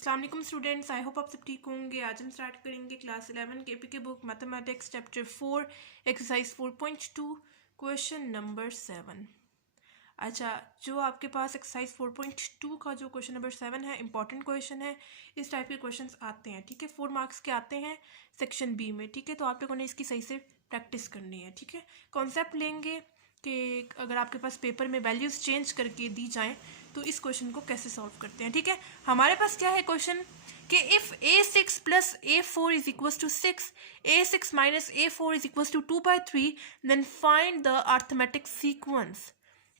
अस्सलाम वालेकुम students, I hope आप सब ठीक होंगे। आज हम स्टार्ट करेंगे क्लास 11 के के book mathematics chapter 4 exercise 4.2 question number 7। अच्छा, जो आपके पास एक्सरसाइज 4.2 का जो क्वेश्चन नंबर 7 है, इंपॉर्टेंट क्वेश्चन है। इस टाइप के क्वेश्चंस आते हैं, ठीक है। 4 मार्क्स के आते हैं सेक्शन बी में, ठीक है। तो आप लोगों ने इसकी सही से प्रैक्टिस करनी है, ठीक है। कॉन्सेप्ट लेंगे कि अगर आपके पास पेपर में वैल्यूज़ चेंज करके दी जाएं तो इस क्वेश्चन को कैसे सॉल्व करते हैं, ठीक है। हमारे पास क्या है क्वेश्चन कि if a6 plus a4 is equal to 6, a6 minus a4 is equal to 2/3, then find the arithmetic sequence.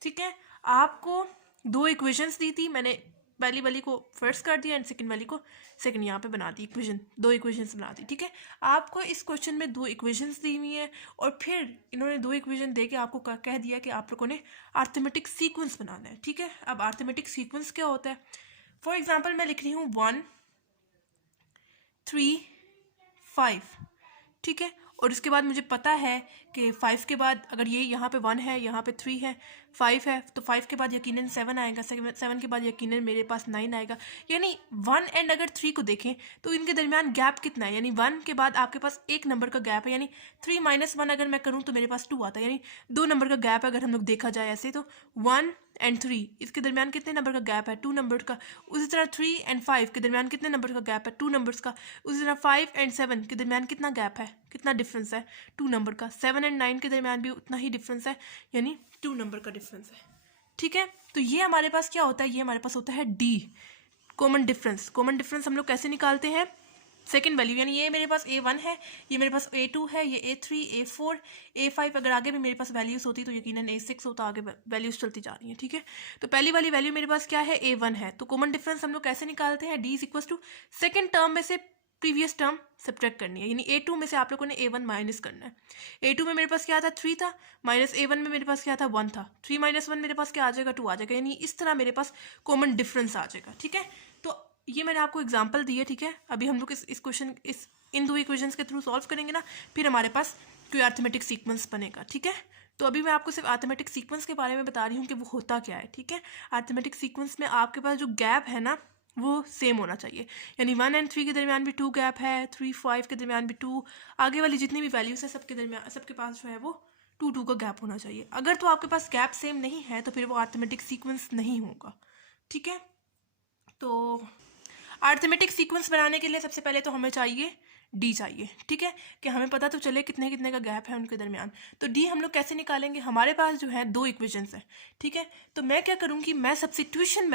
ठीक है, आपको दो इक्वेशंस दी थी, मैंने पहली वाली को फर्स्ट कर दिया एंड सेकंड वाली को सेकंड यहाँ पे बना दी। इक्वेशन, दो इक्वेशंस बना दी, ठीक है। आपको इस क्वेश्चन में दो इक्वेशंस दी हुई हैं और फिर इन्होंने दो इक्वेशन दे के आपको कह दिया कि आप लोगों ने अरिथमेटिक सीक्वेंस बनाना है, ठीक है। अब अरिथमेटिक सीक्वेंस क्या होता है? फॉर एग्जाम्पल मैं लिख रही हूँ 1 3 5, ठीक है। और उसके बाद मुझे पता है कि 5 के बाद अगर ये यहाँ पे 1 है, यहाँ पे 3 है, 5 है, तो 5 के बाद यकीनन 7 आएगा, 7 के बाद यकीनन मेरे पास 9 आएगा। यानी 1 एंड अगर 3 को देखें तो इनके दरमियान गैप कितना है? यानी 1 के बाद आपके पास एक नंबर का गैप है, यानी 3 माइनस 1 अगर मैं करूँ तो मेरे पास 2 आता है। यानी दो नंबर का गैप अगर हम लोग देखा जाए ऐसे, तो 1 एंड 3 इसके दरमियान कितने नंबर का गैप है? 2 नंबर का। उसी तरह 3 एंड 5 के दरमियान कितने नंबर का गैप है? 2 नंबर्स का। उसी तरह 5 एंड 7 के दरमियान कितना गैप है, कितना डिफरेंस है? 2 नंबर का। 7 एंड 9 के दरमियान भी उतना ही डिफरेंस है, यानी 2 नंबर का डिफरेंस है, ठीक है। तो ये हमारे पास क्या होता है? ये हमारे पास होता है D, common difference. Common difference हम लोग कैसे निकालते हैं? सेकेंड वैल्यू, यानी ये मेरे पास A1 है, ये मेरे पास A2 है, ये A3, A4, A5, अगर आगे भी मेरे पास वैल्यूज होती तो यकीनन A6 होता, आगे वैल्यूज चलती जा रही हैं, ठीक है। तो पहली वाली वैल्यू मेरे पास क्या है? A1 है। तो कॉमन डिफरेंस हम लोग कैसे निकालते हैं? D is equal to second term में से प्रीवियस टर्म सब्ट्रैक्ट करनी है, यानी A2 में से आप लोगों ने A1 माइनस करना है। A2 में मेरे पास क्या था? 3 था, माइनस A1 में मेरे पास क्या था? 1 था। 3 माइनस 1 मेरे पास क्या आ जाएगा? 2 आ जाएगा। यानी इस तरह मेरे पास कॉमन डिफरेंस आ जाएगा, ठीक है। तो ये मैंने आपको एग्जांपल दी है, ठीक है। अभी हम लोग इस क्वेश्चन इन दो इक्वेशंस के थ्रू सॉल्व करेंगे ना, फिर हमारे पास कोई अरिथमेटिक सीक्वेंस बनेगा, ठीक है। तो अभी मैं आपको सिर्फ अरिथमेटिक सीक्वेंस के बारे में बता रही हूँ कि वो होता क्या है, ठीक है। अरिथमेटिक सीक्वेंस में आपके पास जो गैप है ना वो सेम होना चाहिए, यानी 1 एंड 3 के दरमियान भी 2 गैप है, 3 5 के दरमियान भी 2, आगे वाली जितनी भी वैल्यूज है सबके दरमियान, सबके पास जो है वो 2 का गैप होना चाहिए। अगर तो आपके पास गैप सेम नहीं है तो फिर वो अरिथमेटिक सीक्वेंस नहीं होगा, ठीक है। तो अरिथमेटिक सीक्वेंस बनाने के लिए सबसे पहले तो हमें चाहिए डी चाहिए, ठीक है, कि हमें पता तो चले कितने कितने का गैप है उनके दरमियान। तो डी हम लोग कैसे निकालेंगे? हमारे पास जो है दो इक्वेशंस है, ठीक है। तो मैं क्या करूँगी, मैं सब्स्टिट्यूशन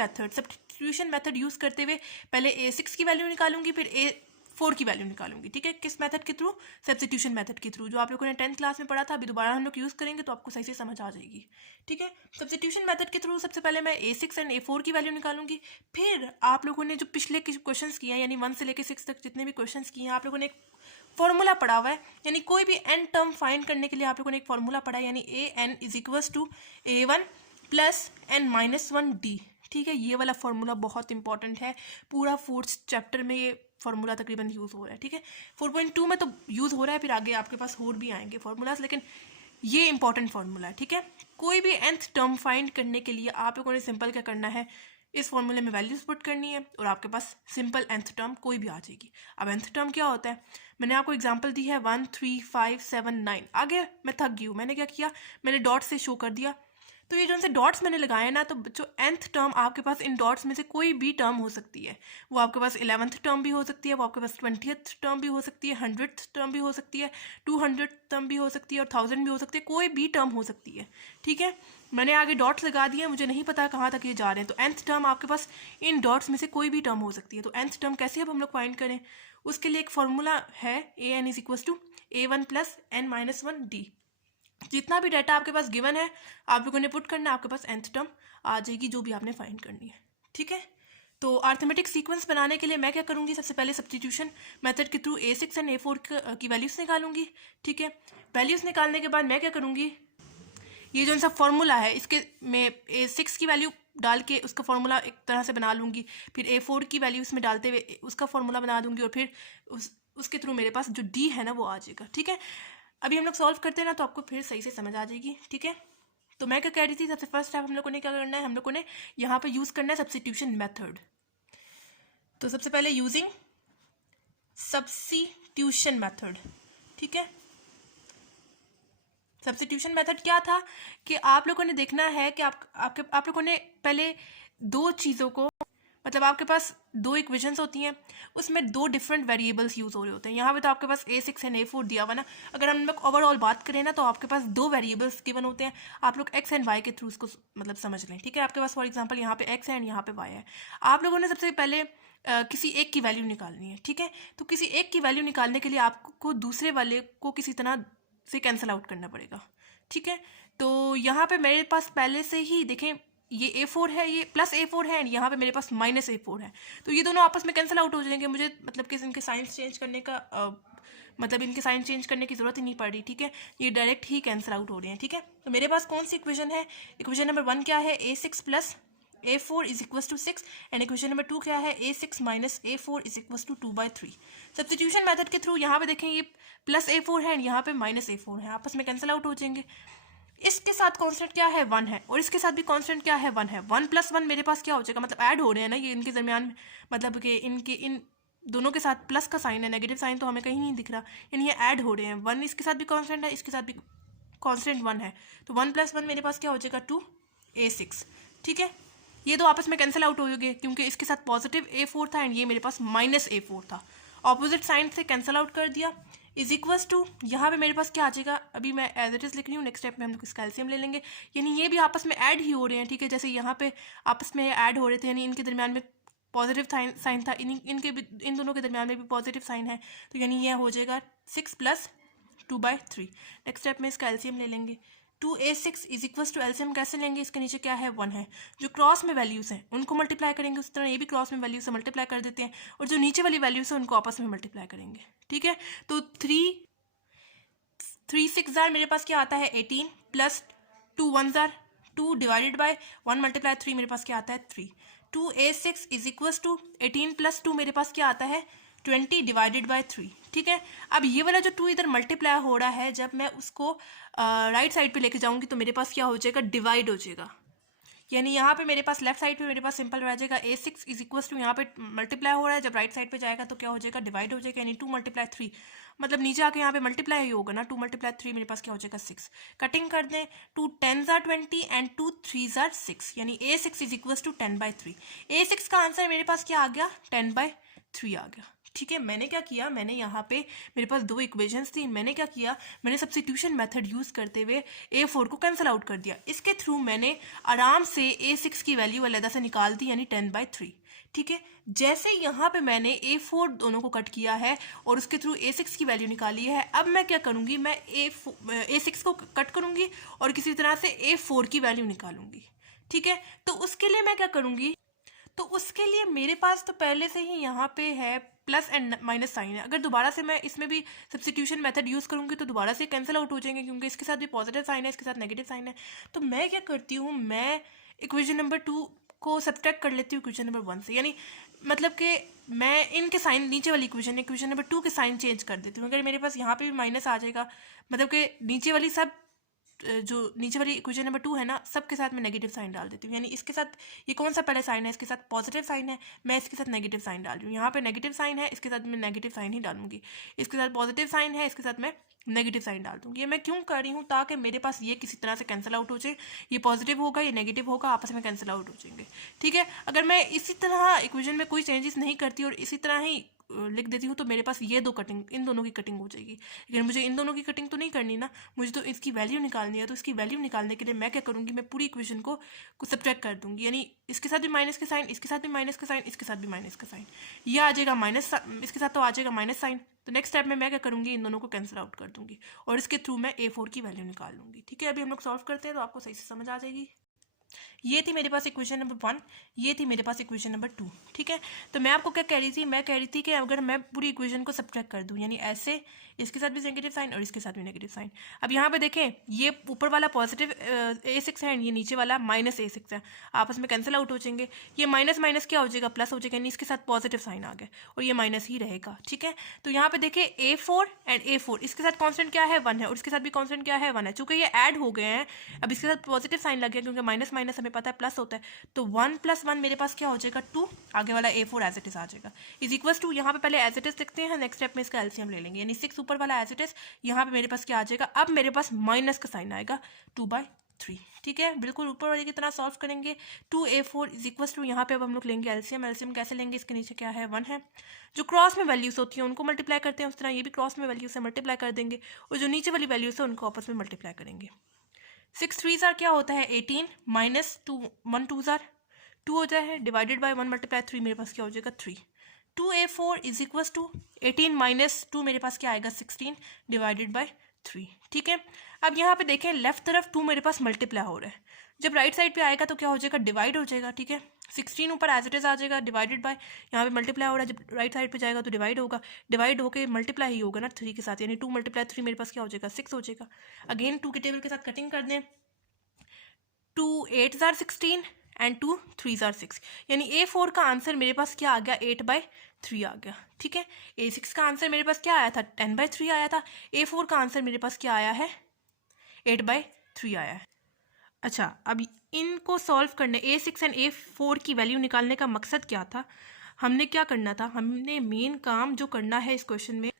मेथड यूज़ करते हुए पहले A6 की वैल्यू निकालूंगी, फिर A4 की वैल्यू निकालूंगी, ठीक है। किस मेथड के थ्रू? सब्स्टिट्यूशन मेथड के थ्रू, जो आप लोगों ने 10th क्लास में पढ़ा था। अभी दोबारा हम लोग यूज़ करेंगे तो आपको सही से समझ आ जाएगी, ठीक है। सब्स्टिट्यूशन मेथड के थ्रू सबसे पहले मैं A6 एंड A4 की वैल्यू निकालूंगी। फिर आप लोगों ने जो पिछले क्वेश्चन किए हैं, यानी 1 से लेकर 6 तक जितने भी क्वेश्चन किए हैं, आप लोगों ने एक फॉर्मूला पढ़ा हुआ है, यानी कोई भी एन टर्म फाइंड करने के लिए आप लोगों ने एक फॉर्मूला पढ़ा है, यानी AN is equals to A1 plus N-1D, ठीक है। ये वाला फॉर्मूला बहुत इंपॉर्टेंट है, पूरा 4th चैप्टर में ये फॉर्मूला तकरीबन यूज़ हो रहा है, ठीक है। 4.2 में तो यूज़ हो रहा है, फिर आगे आपके पास और भी आएंगे फॉर्मूलाज, लेकिन ये इंपॉर्टेंट फॉर्मूला है, ठीक है। कोई भी nth टर्म फाइंड करने के लिए आप लोगों ने सिंपल क्या करना है, इस फॉर्मूले में वैल्यूज पुट करनी है और आपके पास सिंपल nth टर्म कोई भी आ जाएगी। अब nth टर्म क्या होता है? मैंने आपको एग्जांपल दी है 1 3 5 7 9। आगे मैं थक गई हूँ, मैंने क्या किया, मैंने डॉट से शो कर दिया। तो ये जो से डॉट्स मैंने लगाए ना, तो जो nth टर्म आपके पास इन डॉट्स में से कोई भी टर्म हो सकती है। वो आपके पास 11th टर्म भी हो सकती है, वो आपके पास 20th टर्म भी हो सकती है, 100th टर्म भी हो सकती है, 200th टर्म भी हो सकती है और 1000 भी हो सकती है, कोई भी टर्म हो सकती है, ठीक है। मैंने आगे डॉट्स लगा दिए, मुझे नहीं पता कहाँ तक ये जा रहे हैं। तो nth टर्म आपके पास इन डॉट्स में से कोई भी टर्म हो सकती है। तो nth टर्म कैसे अब हम लोग फाइंड करें? उसके लिए एक फॉर्मूला है, AN is equal to A1 plus N-1D। जितना भी डाटा आपके पास गिवन है आप लोगों ने पुट करना है, आपके पास nth टर्म आ जाएगी जो भी आपने फाइंड करनी है, ठीक है। तो अरिथमेटिक सीक्वेंस बनाने के लिए मैं क्या करूँगी, सबसे पहले सब्स्टिट्यूशन मेथड के थ्रू A6 एंड A4 की वैल्यूज़ निकालूंगी, ठीक है। वैल्यूज़ निकालने के बाद मैं क्या करूँगी, ये जो सा फॉर्मूला है इसके में A6 की वैल्यू डाल के उसका फॉर्मूला एक तरह से बना लूँगी, फिर A4 की वैल्यू उसमें डालते हुए उसका फॉर्मूला बना दूंगी, और फिर उसके थ्रू मेरे पास जो D है ना वो आ जाएगा, ठीक है। अभी हम लोग सॉल्व करते हैं ना तो आपको फिर सही से समझ आ जाएगी, ठीक है। तो मैं क्या कह रही थी, सबसे फर्स्ट स्टेप हम लोगों ने क्या करना है, हम लोगों ने यहाँ पे यूज़ करना है सब्स्टिट्यूशन मेथड। तो सबसे पहले यूजिंग सब्स्टिट्यूशन मेथड, ठीक है। सब्स्टिट्यूशन मेथड क्या था कि आप लोगों ने देखना है कि आप लोगों ने पहले दो चीज़ों को, मतलब आपके पास दो इक्वेशंस होती हैं, उसमें दो डिफरेंट वेरिएबल्स यूज़ हो रहे होते हैं। यहाँ पे तो आपके पास A6 एंड A4 दिया हुआ ना। अगर हम लोग ओवरऑल बात करें ना, तो आपके पास दो वेरिएबल्स गिवन होते हैं। आप लोग x एंड y के थ्रू उसको मतलब समझ लें, ठीक है। आपके पास फॉर एग्जांपल यहाँ पे x है एंड यहाँ पे y है। आप लोगों ने सबसे पहले किसी एक की वैल्यू निकालनी है, ठीक है। तो किसी एक की वैल्यू निकालने के लिए आपको दूसरे वाले को किसी तरह से कैंसिल आउट करना पड़ेगा, ठीक है। तो यहाँ पे मेरे पास पहले से ही देखें, ये A4 है, ये प्लस A4 है, एंड यहाँ पे मेरे पास माइनस A4 है। तो ये दोनों आपस में कैंसिल आउट हो जाएंगे। मुझे मतलब कि इनके साइंस चेंज करने का मतलब इनके साइन चेंज करने की जरूरत ही नहीं पड़ रही, ठीक है। ये डायरेक्ट ही कैंसिल आउट हो रहे हैं, ठीक है। तो मेरे पास कौन सी इक्वेशन है? इक्वेशन नंबर 1 क्या है? A6 plus A4 is equal to 6। And equation number 2 क्या है? A6 minus A4 is equal to 2/3। Substitution method के थ्रू यहाँ पे देखें, ये प्लस A4 है एंड यहाँ पे माइनस A4 है, आपस में कैंसिल आउट हो जाएंगे। इसके साथ कांस्टेंट क्या है? 1 है, और इसके साथ भी कांस्टेंट क्या है? 1 है। 1 + 1 मेरे पास क्या हो जाएगा? मतलब ऐड हो रहे हैं ना ये इनके दरमियान, मतलब कि इनके इन दोनों के साथ प्लस का साइन है, नेगेटिव साइन तो हमें कहीं नहीं दिख रहा, यानी ये ऐड हो रहे हैं। 1 इसके साथ भी कांस्टेंट है, इसके साथ भी कांस्टेंट 1 है। तो 1 + 1 मेरे पास क्या हो जाएगा? 2A6, ठीक है। ये दो आपस में कैंसिल आउट हो गए क्योंकि इसके साथ पॉजिटिव A4 था एंड ये मेरे पास माइनस A4 था। ऑपोजिट साइन से कैंसिल आउट कर दिया। इज इक्वल्स टू, यहाँ पे मेरे पास क्या आ जाएगा? अभी मैं एज इट इज़ लिख रही हूँ, नेक्स्ट स्टेप में हम लोग इसका एलसीएम ले लेंगे। यानी ये भी आपस में ऐड ही हो रहे हैं, ठीक है। जैसे यहाँ पे आपस में ऐड हो रहे थे, यानी इनके दरमियान में पॉजिटिव साइन था, इन दोनों के दरमियान में भी पॉजिटिव साइन है, तो यानी ये हो जाएगा 6 + 2/3। नेक्स्ट स्टेप में इसका एलसीएम ले लेंगे। 2A6 is equals to, LCM कैसे लेंगे? इसके नीचे क्या है? 1 है। जो क्रॉस में वैल्यूज़ हैं उनको मल्टीप्लाई करेंगे, उस तरह ये भी क्रॉस में वैल्यू से मल्टीप्लाई कर देते हैं, और जो नीचे वाली वैल्यूज़ हैं उनको आपस में मल्टीप्लाई करेंगे, ठीक है। तो 3 6 मेरे पास क्या आता है? 18 + 2 1 2 डिवाइडेड बाय 1 × 3 मेरे पास क्या आता है? 3। 2A6 इज इक्वल्स टू 18 + 2 मेरे पास क्या आता है? 20 डिवाइडेड बाय 3, ठीक है। अब ये वाला जो 2 इधर मल्टीप्लाई हो रहा है, जब मैं उसको राइट साइड पे लेके जाऊंगी तो मेरे पास क्या हो जाएगा? डिवाइड हो जाएगा। यानी यहाँ पे मेरे पास लेफ्ट साइड पे मेरे पास सिंपल रह जाएगा A6 इज इक्वल्स टू, यहाँ पे मल्टीप्लाई हो रहा है, जब राइट साइड पे जाएगा तो क्या हो जाएगा? डिवाइड हो जाएगा। यानी 2 × 3, मतलब नीचे आके यहाँ पे मल्टीप्लाई ही होगा ना। 2 × 3 मेरे पास क्या हो जाएगा? 6। कटिंग कर दें, 2 10s are 20 and 2 3s are 6, यानी A6 is equals to 10/3। A6 का आंसर मेरे पास क्या आ गया? 10/3 आ गया, ठीक है। मैंने क्या किया? मैंने यहाँ पे मेरे पास दो इक्वेशंस थी, मैंने क्या किया? मैंने सब्स्टिट्यूशन मेथड यूज़ करते हुए A4 को कैंसिल आउट कर दिया। इसके थ्रू मैंने आराम से A6 की वैल्यू अलग से निकाल दी, यानी 10/3, ठीक है। जैसे यहाँ पे मैंने A4 दोनों को कट किया है और उसके थ्रू A6 की वैल्यू निकाली है, अब मैं क्या करूँगी? मैं A6 को कट करूँगी और किसी तरह से A4 की वैल्यू निकालूंगी, ठीक है। तो उसके लिए मैं क्या करूँगी? तो उसके लिए मेरे पास तो पहले से ही यहाँ पे है प्लस एंड माइनस साइन है। अगर दोबारा से मैं इसमें भी सब्स्टिट्यूशन मेथड यूज़ करूँगी तो दोबारा से कैंसिल आउट हो जाएंगे, क्योंकि इसके साथ भी पॉजिटिव साइन है, इसके साथ नेगेटिव साइन है। तो मैं क्या करती हूँ? मैं इक्वेशन नंबर 2 को सब्ट्रैक्ट कर लेती हूँ इक्वेशन नंबर 1 से, यानी मतलब कि मैं इनके साइन, नीचे वाली इक्वेशन नंबर 2 के साइन चेंज कर देती हूँ। अगर मेरे पास यहाँ पे भी माइनस आ जाएगा, मतलब कि नीचे वाली सब जो नीचे वाली इक्वेशन नंबर 2 है ना, सबके साथ मैं नेगेटिव साइन डाल देती हूँ। यानी इसके साथ ये कौन सा पहले साइन है? इसके साथ पॉजिटिव साइन है, मैं इसके साथ नेगेटिव साइन डाल रही हूँ। यहाँ पे नेगेटिव साइन है, इसके साथ मैं नेगेटिव साइन ही डालूंगी। इसके साथ पॉजिटिव साइन है, इसके साथ मैं नेगेटिव साइन डाल दूंगी। ये मैं क्यों कर रही हूँ? ताकि मेरे पास ये किसी तरह से कैंसिल आउट हो जाए। ये पॉजिटिव होगा, ये नेगेटिव होगा, आपस में कैंसिल आउट हो जाएंगे, ठीक है। अगर मैं इसी तरह इक्वेशन में कोई चेंजेस नहीं करती और इसी तरह ही लिख देती हूँ तो मेरे पास ये दो कटिंग, इन दोनों की कटिंग हो जाएगी। लेकिन मुझे इन दोनों की कटिंग तो नहीं करनी ना, मुझे तो इसकी वैल्यू निकालनी है। तो इसकी वैल्यू निकालने के लिए मैं क्या करूँगी? मैं पूरी इक्वेशन को सब्ट्रैक्ट कर दूंगी, यानी इसके साथ भी माइनस का साइन, इसके साथ भी माइनस का साइन, इसके साथ भी माइनस का साइन, ये आ जाएगा माइनस, इसके साथ तो आ जाएगा माइनस साइन। तो नेक्स्ट स्टेप में मैं क्या करूँगी? इन दोनों को कैंसिल आउट कर दूंगी और इसके थ्रू मैं A4 की वैल्यू निकाल लूँगी, ठीक है। अभी हम लोग सॉल्व करते हैं तो आपको सही से समझ आ जाएगी। ये थी मेरे पास इक्वेशन नंबर 1, ये थी मेरे पास इक्वेशन नंबर 2, ठीक है। तो मैं आपको क्या कह रही थी? मैं कह रही थी कि अगर मैं पूरी इक्वेशन को सब्ट्रैक्ट कर दूं, यानी ऐसे इसके साथ भी नेगेटिव साइन और इसके साथ भी नेगेटिव साइन। अब यहाँ पे देखें, ये ऊपर वाला पॉजिटिव A6 है, ये नीचे वाला माइनस A6 है, आपस में कैंसिल आउट हो जाएंगे। ये माइनस माइनस क्या हो जाएगा? प्लस हो जाएगा, यानी इसके साथ पॉजिटिव साइन आ गया और ये माइनस ही रहेगा, ठीक है। तो यहाँ पे देखिए A4 एंड A4, इसके साथ कॉन्स्टेंट क्या है? 1 है, और इसके साथ भी कॉन्स्टेंट क्या है? 1 है। चूंकि ये ऐड हो गए हैं, अब इसके साथ पॉजिटिव साइन लग गया क्योंकि माइनस माइनस हमें पता है प्लस होता है, तो 1 + 1 मेरे पास क्या हो जाएगा 2, आगे वाला A4 एज इट इज आ जाएगा, इज इक्वल्स टू, यहाँ पे पहले एज इट इज लिखते हैं, नेक्स्ट स्टेप में इसका एलसीएम ले लेंगे, यानी 6 ऊपर वाला एज इट इज, यहाँ पे मेरे पास क्या आ जाएगा, अब मेरे पास माइनस का साइन आएगा 2/3, ठीक है, बिल्कुल ऊपर वाले की तरह सॉल्व करेंगे। 2A4 इज इक्वल्स टू, यहाँ पे अब हम लोग लेंगे एलसीएम, एलसीएम कैसे लेंगे, इसके नीचे क्या है 1 है, जो क्रॉस में वैल्यूज होती हैं उनको मल्टीप्लाई करते हैं, उस तरह ये भी क्रॉस में वैल्यू से मल्टीप्लाई कर देंगे, और जो नीचे वाली वैल्यूज है उनको आपस में मल्टीप्लाई करेंगे। 6 3 क्या होता है 18 माइनस 2 1 2 2 होता है, डिवाइडेड बाय 1 × 3 मेरे पास क्या हो जाएगा 3। 2A4 is equals to 18 minus 2 मेरे पास क्या आएगा 16 डिवाइडेड बाय 3, ठीक है। अब यहाँ पे देखें लेफ्ट तरफ 2 मेरे पास मल्टीप्लाई हो रहा है, जब राइट साइड पे आएगा तो क्या हो जाएगा डिवाइड हो जाएगा, ठीक है। 16 ऊपर एज इट इज आ जाएगा, डिवाइडेड बाय यहाँ पे मल्टीप्लाई हो रहा है, जब राइट साइड पे जाएगा तो डिवाइड होगा, डिवाइड होकर मल्टीप्लाई ही होगा ना 3 के साथ, यानी 2 × 3 मेरे पास क्या हो जाएगा 6 हो जाएगा। अगेन 2 के टेबल के साथ कटिंग कर दें, 2 8 16 एंड 2 3 6, यानी A4 का आंसर मेरे पास क्या आ गया 8/3 आ गया, ठीक है। A6 का आंसर मेरे पास क्या आया था 10/3 आया था, A4 का आंसर मेरे पास क्या आया है 8/3 आया है। अच्छा, अब इनको सॉल्व करने A6 एंड A4 की वैल्यू निकालने का मकसद क्या था, हमने क्या करना था, हमने मेन काम जो करना है इस क्वेश्चन में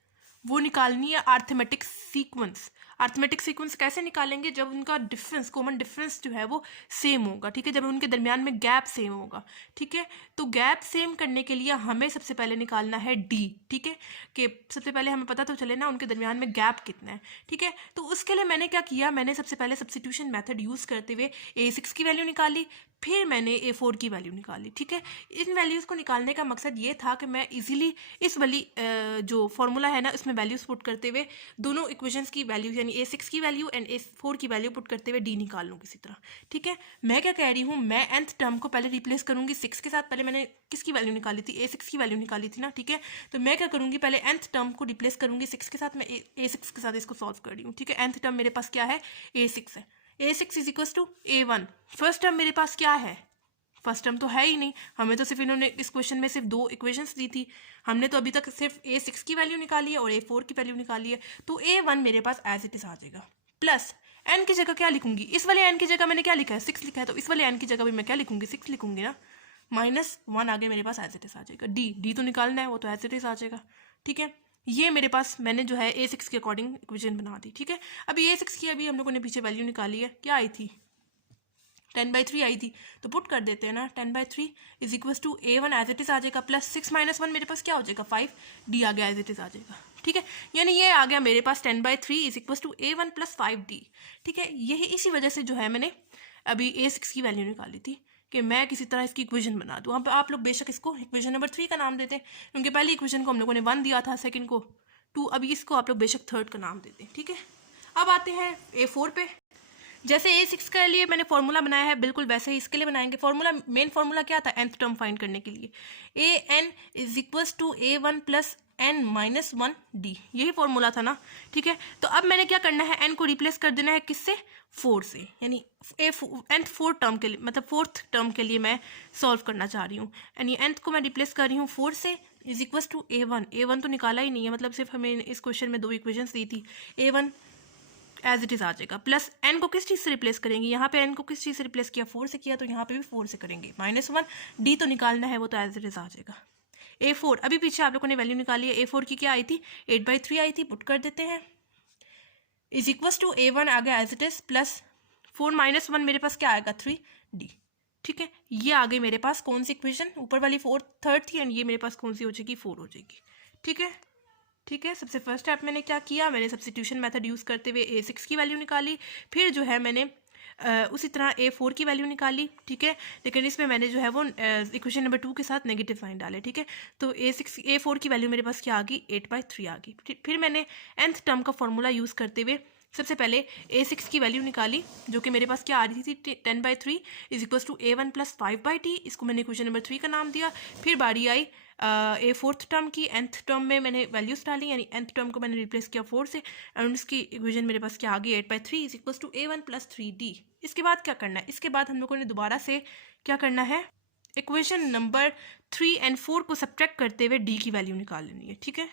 वो निकालनी है अर्थमेटिक सीक्वेंस। अर्थमेटिक सीक्वेंस कैसे निकालेंगे, जब उनका डिफरेंस, कॉमन डिफरेंस जो है वो सेम होगा, ठीक है, जब उनके दरमियान में गैप सेम होगा, ठीक है। तो गैप सेम करने के लिए हमें सबसे पहले निकालना है डी, ठीक है, कि सबसे पहले हमें पता तो चले ना उनके दरमियान में गैप कितना है, ठीक है। तो उसके लिए मैंने क्या किया, मैंने सबसे पहले सब्स्टिट्यूशन मेथड यूज़ करते हुए A6 की वैल्यू निकाली, फिर मैंने A4 की वैल्यू निकाली, ठीक है। इन वैल्यूज़ को निकालने का मकसद ये था कि मैं इजीली इस वाली जो फॉर्मूला है ना इसमें वैल्यूज पुट करते हुए दोनों इक्वेशंस की वैल्यू यानी A6 की वैल्यू एंड A4 की वैल्यू पुट करते हुए डी निकाल लूँ किसी तरह, ठीक है। मैं क्या कह रही हूँ, मैं nth टर्म को पहले रिप्लेस करूँगी 6 के साथ, पहले मैंने किसकी वैल्यू निकाली थी A6 की वैल्यू निकाली थी ना, ठीक है। तो मैं क्या करूँगी, पहले nth टर्म को रिप्लेस करूँगी 6 के साथ, मैं A6 के साथ इसको सॉल्व कर रही हूँ, ठीक है। nth टर्म मेरे पास क्या है A6 है, A6 is equals to A1। First term मेरे पास क्या है, फर्स्ट टर्म तो है ही नहीं, हमें तो सिर्फ इन्होंने इस क्वेश्चन में सिर्फ 2 इक्वेशंस दी थी, हमने तो अभी तक सिर्फ A6 की वैल्यू निकाली है और A4 की वैल्यू निकाली है, तो A1 मेरे पास एज इट इज आ जाएगा। प्लस n की जगह क्या लिखूंगी, इस वाले n की जगह मैंने क्या लिखा है 6 लिखा है, तो इस वाले n की जगह भी मैं क्या लिखूंगी 6 लिखूंगी ना, -1 आगे मेरे पास एज इट इज आ जाएगा। डी तो निकालना है, वो तो एज इट इज आ जाएगा, ठीक है। ये मेरे पास मैंने जो है A6 के अकॉर्डिंग इक्वेशन बना दी, ठीक है। अभी A6 की अभी हम लोगों ने पीछे वैल्यू निकाली है, क्या आई थी 10/3 आई थी, तो पुट कर देते हैं ना 10/3 is equals to A1 as it is आ जाएगा, प्लस 6 - 1 मेरे पास क्या हो जाएगा 5, डी आ गया एज इट इज आ जाएगा, ठीक है। यानी ये आ गया मेरे पास 10/3 is equals to A1 + 5D, ठीक है। यही इसी वजह से जो है मैंने अभी A6 की वैल्यू निकाली थी कि मैं किसी तरह इसकी इक्वेशन बना दूँ। अब आप लोग बेशक इसको इक्वेशन नंबर 3 का नाम देते हैं, क्योंकि पहली इक्वेशन को हम लोगों ने 1 दिया था, सेकंड को 2, अभी इसको आप लोग बेशक थर्ड का नाम देते हैं, ठीक है। अब आते हैं A4 पे। जैसे A6 के लिए मैंने फॉर्मूला बनाया है, बिल्कुल वैसे ही इसके लिए बनाएंगे। फॉर्मूला, मेन फॉर्मूला क्या था nth टर्म फाइंड करने के लिए, AN is equals to A1 + n - 1D, यही फॉर्मूला था ना, ठीक है। तो अब मैंने क्या करना है, n को रिप्लेस कर देना है किससे 4 से, यानी फोर्थ टर्म के लिए, मतलब फोर्थ टर्म के लिए मैं सॉल्व करना चाह रही हूँ, यानी nth को मैं रिप्लेस कर रही हूँ 4 से, इज इक्वल्स टू A1 तो निकाला ही नहीं है, मतलब सिर्फ हमें इस क्वेश्चन में 2 इक्वेशंस दी थी, A1 एज इट इज आ जाएगा, प्लस n को किस चीज़ से रिप्लेस करेंगे, यहाँ पे n को किस चीज़ से रिप्लेस किया 4 से किया, तो यहाँ पे भी 4 से करेंगे, -1 d तो निकालना है, वो तो एज इट इज आ जाएगा। A4 अभी पीछे आप लोगों ने वैल्यू निकाली है, A4 की क्या आई थी 8/3 आई थी, पुट कर देते हैं, इज इक्वल्स टू A1 आ गया एज इट इज, प्लस 4 - 1 मेरे पास क्या आएगा 3D, ठीक है। ये आ गई मेरे पास कौन सी इक्वेशन, ऊपर वाली 4 थर्ड थी, एंड ये मेरे पास कौन सी हो जाएगी 4 हो जाएगी, ठीक है। ठीक है, सबसे फर्स्ट स्टेप मैंने क्या किया, मैंने सब्स्टिट्यूशन मेथड यूज़ करते हुए A6 की वैल्यू निकाली, फिर जो है मैंने उसी तरह A4 की वैल्यू निकाली, ठीक है। लेकिन इसमें मैंने जो है वो इक्वेशन नंबर 2 के साथ नेगेटिव साइन डाले, ठीक है। तो A4 की वैल्यू मेरे पास क्या आ गई 8/3 आ गई। फिर मैंने nth टर्म का फॉर्मूला यूज़ करते हुए सबसे पहले A6 की वैल्यू निकाली, जो कि मेरे पास क्या आ रही थी 10/3 is equals to A1 + 5/t, इसको मैंने इक्वेशन नंबर 3 का नाम दिया। फिर बारी आई A4th टर्म की, nth टर्म में मैंने वैल्यूज डाली, यानी nth टर्म को मैंने रिप्लेस किया 4 से, एंड इसकी इक्वेशन मेरे पास क्या आ गई 8/3 is equals to A1 + 3D। इसके बाद क्या करना है, इसके बाद हम लोगों ने दोबारा से क्या करना है, इक्वेशन नंबर 3 और 4 को सब्ट्रैक्ट करते हुए D की वैल्यू निकाल लेनी है, ठीक है।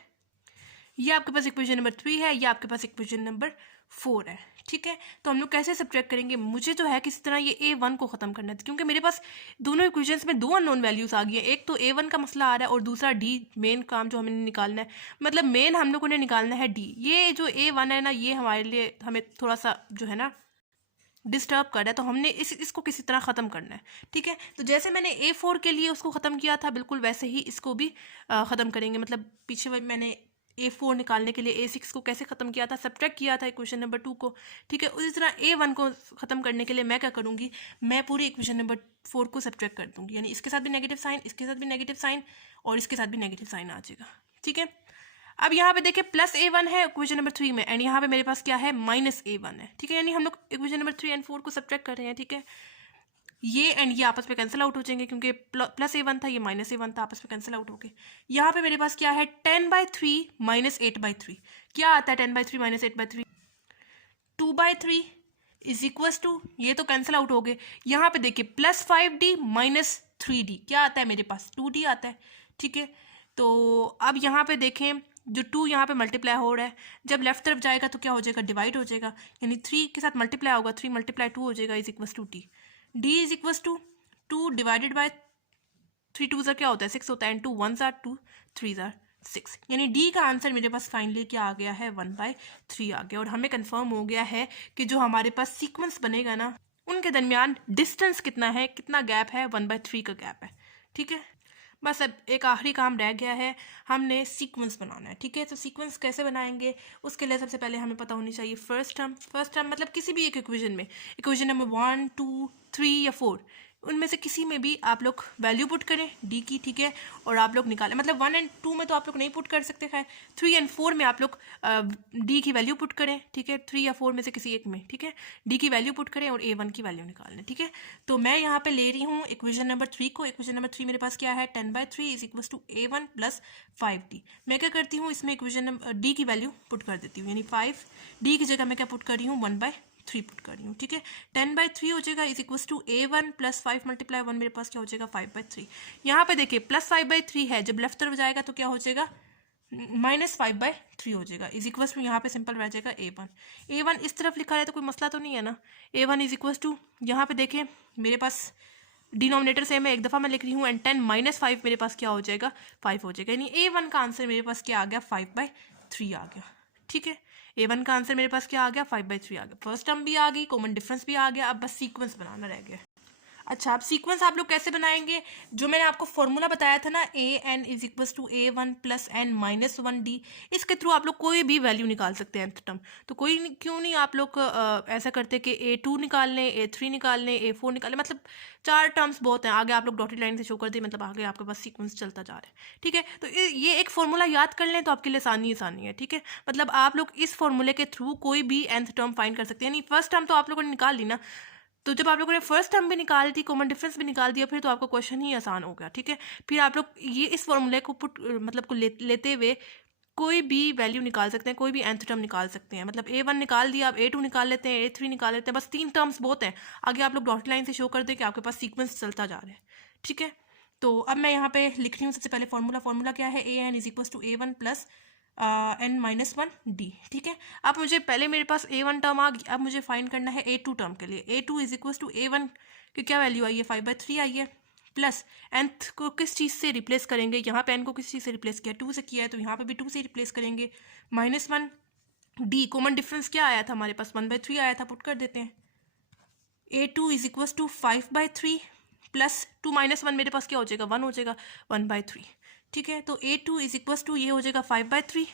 ये आपके पास इक्वेशन नंबर 3 है, ये आपके पास इक्वेशन नंबर 4 है, ठीक है। तो हम लोग कैसे सब्ट्रैक्ट करेंगे, मुझे जो है किसी तरह ये A1 को ख़त्म करना है, क्योंकि मेरे पास दोनों इक्वेशंस में 2 अननोन वैल्यूज़ आ गई हैं। एक तो A1 का मसला आ रहा है और दूसरा D, मेन काम जो हमें निकालना है, मतलब मेन हम लोगों ने निकालना है D। ये जो A1 है ना, ये हमारे लिए हमें थोड़ा सा जो है ना डिस्टर्ब कर रहा है, तो हमने इसको किसी तरह ख़त्म करना है, ठीक है। तो जैसे मैंने A4 के लिए उसको ख़त्म किया था, बिल्कुल वैसे ही इसको भी ख़त्म करेंगे। मतलब पीछे मैंने A4 निकालने के लिए A6 को कैसे ख़त्म किया था, सब्ट्रैक्ट किया था इक्वेशन नंबर 2 को, ठीक है। उसी तरह A1 को ख़त्म करने के लिए मैं क्या करूँगी, मैं पूरी इक्वेशन नंबर 4 को सब्ट्रैक्ट कर दूँगी, यानी इसके साथ भी नेगेटिव साइन, इसके साथ भी नेगेटिव साइन और इसके साथ भी नेगेटिव साइन आ जाएगा, ठीक है। अब यहाँ पे देखिए प्लस A1 है इक्वेशन नंबर 3 में, एंड यहाँ पे मेरे पास क्या है, माइनस A1 है, ठीक है। यानी हम लोग इक्वेशन नंबर 3 एंड 4 को सब्ट्रैक्ट कर रहे हैं, ठीक है। ये एंड ये आपस में कैंसिल आउट हो जाएंगे, क्योंकि प्लस A1 था, ये माइनस A1 था, आपस में कैंसिल आउट हो गए। यहाँ पे मेरे पास क्या है, 10/3 माइनस 8/3। क्या आता है 10/3 माइनस 8/3, 2/3 इज इक्वस टू, ये तो कैंसिल आउट हो गए। यहाँ पे देखिए प्लस 5D माइनस 3D, क्या आता है मेरे पास, 2D आता है, ठीक है। तो अब यहाँ पे देखें, जो 2 यहाँ पे मल्टीप्लाई हो रहा है, जब लेफ्ट तरफ जाएगा तो क्या हो जाएगा, डिवाइड हो जाएगा, यानी 3 के साथ मल्टीप्लाई होगा, 3 मल्टीप्लाई 2 हो जाएगा, is equals to D is equals to 2 divided by 3 2 क्या होता है, 6 होता है, एंड 2 1 2 3 6, यानी D का आंसर मेरे पास फाइनली क्या आ गया है, 1/3 आ गया। और हमें कंफर्म हो गया है कि जो हमारे पास सीक्वेंस बनेगा ना, उनके दरमियान डिस्टेंस कितना है, कितना गैप है, 1/3 का गैप है, ठीक है। बस अब एक आखिरी काम रह गया है, हमने सीक्वेंस बनाना है, ठीक है। तो सीक्वेंस कैसे बनाएंगे, उसके लिए सबसे पहले हमें पता होनी चाहिए फर्स्ट टर्म मतलब किसी भी एक इक्वेशन में, इक्वेशन नंबर 1 2 3 या 4, उनमें से किसी में भी आप लोग वैल्यू पुट करें D की, ठीक है। और आप लोग निकालें, मतलब 1 और 2 में तो आप लोग नहीं पुट कर सकते, खैर 3 और 4 में आप लोग D की वैल्यू पुट करें, ठीक है। 3 या 4 में से किसी एक में, ठीक है, D की वैल्यू पुट करें और A1 की वैल्यू निकाल लें, ठीक है। तो मैं यहाँ पे ले रही हूँ इक्वेशन नंबर 3 को। इक्वेशन नंबर 3 मेरे पास क्या है, 10/3 is equal to A1 plus 5D। मैं क्या करती हूँ, इसमें इक्वेशन नंबर D की वैल्यू पुट कर देती हूँ, यानी 5D की जगह मैं क्या पुट कर रही हूँ, 1/3 पुट कर रही हूँ, ठीक है। 10/3 हो जाएगा is equal to A1 plus 5 multiply 1, मेरे पास क्या हो जाएगा, 5/3। यहाँ पे देखिए प्लस 5/3 है, जब लेफ्ट तरफ जाएगा तो क्या हो जाएगा, माइनस 5/3 हो जाएगा, इज इक्वल टू यहाँ पे सिंपल रह जाएगा A1 इस तरफ लिखा है तो कोई मसला तो नहीं है ना। A1 इज इक्वल टू, यहाँ पे देखें मेरे पास डिनोमिनेटर सेम है, एक दफ़ा मैं लिख रही हूँ, एंड 10 माइनस 5 मेरे पास क्या हो जाएगा, 5 हो जाएगा, यानी A1 का आंसर मेरे पास क्या आ गया, 5/3 आ गया, ठीक है। A1 का आंसर मेरे पास क्या आ गया, 5/3 आ गया। फर्स्ट टर्म भी आ गई, कॉमन डिफरेंस भी आ गया, अब बस सीक्वेंस बनाना रह गया। अच्छा, अब सीक्वेंस आप लोग कैसे बनाएंगे, जो मैंने आपको फॉर्मूला बताया था ना, AN is equal to A1 plus N minus 1D, इसके थ्रू आप लोग कोई भी वैल्यू निकाल सकते हैं nth टर्म। तो क्यों नहीं आप लोग ऐसा करते कि A2 निकाल लें, A3 निकाल लें, A4 निकाल लें, मतलब 4 टर्म्स बहुत हैं, आगे आप लोग डॉटेड लाइन से शो कर दें, मतलब आगे आपके पास सीक्वेंस चलता जा रहा है, ठीक है। तो ये एक फार्मूला याद कर लें तो आपके लिए आसानी है, ठीक है। मतलब आप लोग इस फार्मूले के थ्रू कोई भी nth टर्म फाइंड कर सकते हैं, यानी फर्स्ट टर्म तो आप लोगों ने निकाल ली ना, तो जब आप लोगों ने फर्स्ट टर्म भी निकाल दी, कॉमन डिफरेंस भी निकाल दिया, फिर तो आपका क्वेश्चन ही आसान हो गया, ठीक है। फिर आप लोग ये इस फॉर्मूले को लेते हुए कोई भी वैल्यू निकाल सकते हैं, कोई भी nth टर्म निकाल सकते हैं। मतलब A1 निकाल दिया, अब A2 निकाल लेते हैं, A3 निकाल लेते हैं, बस 3 टर्म्स बहुत हैं, आगे आप लोग डॉटेड लाइन से शो कर दें कि आपके पास सीक्वेंस चलता जा रहा है, ठीक है। तो अब मैं यहाँ पे लिख रही हूँ सबसे पहले फॉर्मूला क्या है, AN is equal to A1 plus N minus 1D, ठीक है। अब मुझे पहले मेरे पास A1 टर्म आ गई, अब मुझे फाइंड करना है A2 टर्म के लिए। A2 is equal to A1 की क्या वैल्यू आई है, 5/3 आई है, प्लस nth को किस चीज़ से रिप्लेस करेंगे, यहाँ पे n को किस चीज़ से रिप्लेस किया, 2 से किया है, तो यहाँ पे भी 2 से रिप्लेस करेंगे, माइनस 1D, कॉमन डिफरेंस क्या आया था हमारे पास, 1/3 आया था, पुट कर देते हैं। A2 is equal to 5/3 plus 2 minus 1 मेरे पास क्या हो जाएगा, 1 हो जाएगा, 1/3, ठीक है। तो A2 इज इक्वल टू ये हो जाएगा 5/3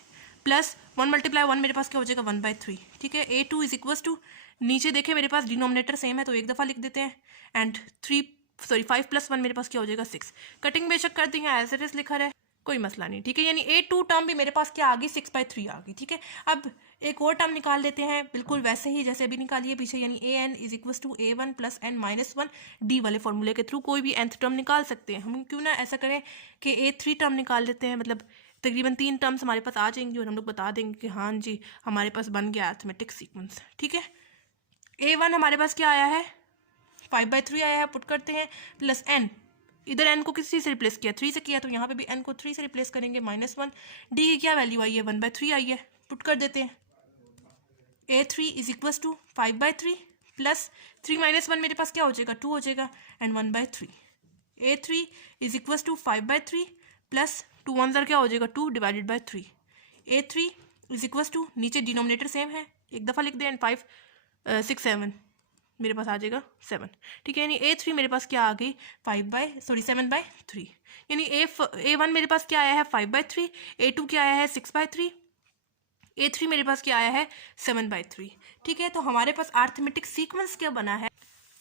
प्लस 1 मल्टीप्लाई 1 मेरे पास क्या हो जाएगा, 1/3, ठीक है। A2 इज इक्वल टू, नीचे देखें मेरे पास डिनोमिनेटर सेम है तो एक दफ़ा लिख देते हैं, एंड 5 प्लस 1 मेरे पास क्या हो जाएगा, 6। कटिंग बेशक कर दी है, एज इट इज लिखा है, कोई मसला नहीं, ठीक है। यानी A2 टर्म भी मेरे पास क्या आ गई, 6/3 आ गई, ठीक है। अब एक और टर्म निकाल लेते हैं, बिल्कुल वैसे ही जैसे अभी निकालिए पीछे, यानी AN is equal to A1 plus N minus 1D वाले फॉर्मूले के थ्रू कोई भी nth टर्म निकाल सकते हैं। हम क्यों ना ऐसा करें कि A3 टर्म निकाल लेते हैं, मतलब तकरीबन 3 टर्म्स हमारे पास आ जाएंगी और हम लोग बता देंगे कि हाँ जी हमारे पास बन गया अर्थमेटिक सीक्वेंस, ठीक है। A1 हमारे पास क्या आया है, 5/3 आया है, पुट करते हैं, प्लस N, इधर n को किस चीज़ से रिप्लेस किया, 3 से किया, तो यहाँ पे भी n को 3 से रिप्लेस करेंगे, -1। D की क्या वैल्यू आई है, 1/3 आई है, पुट कर देते हैं। A3 is equals to 5/3 plus 3 minus 1 मेरे पास क्या हो जाएगा 2 हो जाएगा and 1/3। A3 is equals to 5/3 plus 2 1 क्या हो जाएगा 2 divided by 3। A3 is equals to नीचे डिनोमिनेटर सेम है एक दफ़ा लिख दें एंड 5 6 7 मेरे पास आ जाएगा 7। ठीक है, यानी A3 मेरे पास क्या आ गई 7/3। यानी A1 मेरे पास क्या आया है 5/3, A2 क्या आया है 6/3, A3 मेरे पास क्या आया है 7/3। ठीक है, तो हमारे पास अरिथमेटिक सीक्वेंस क्या बना है,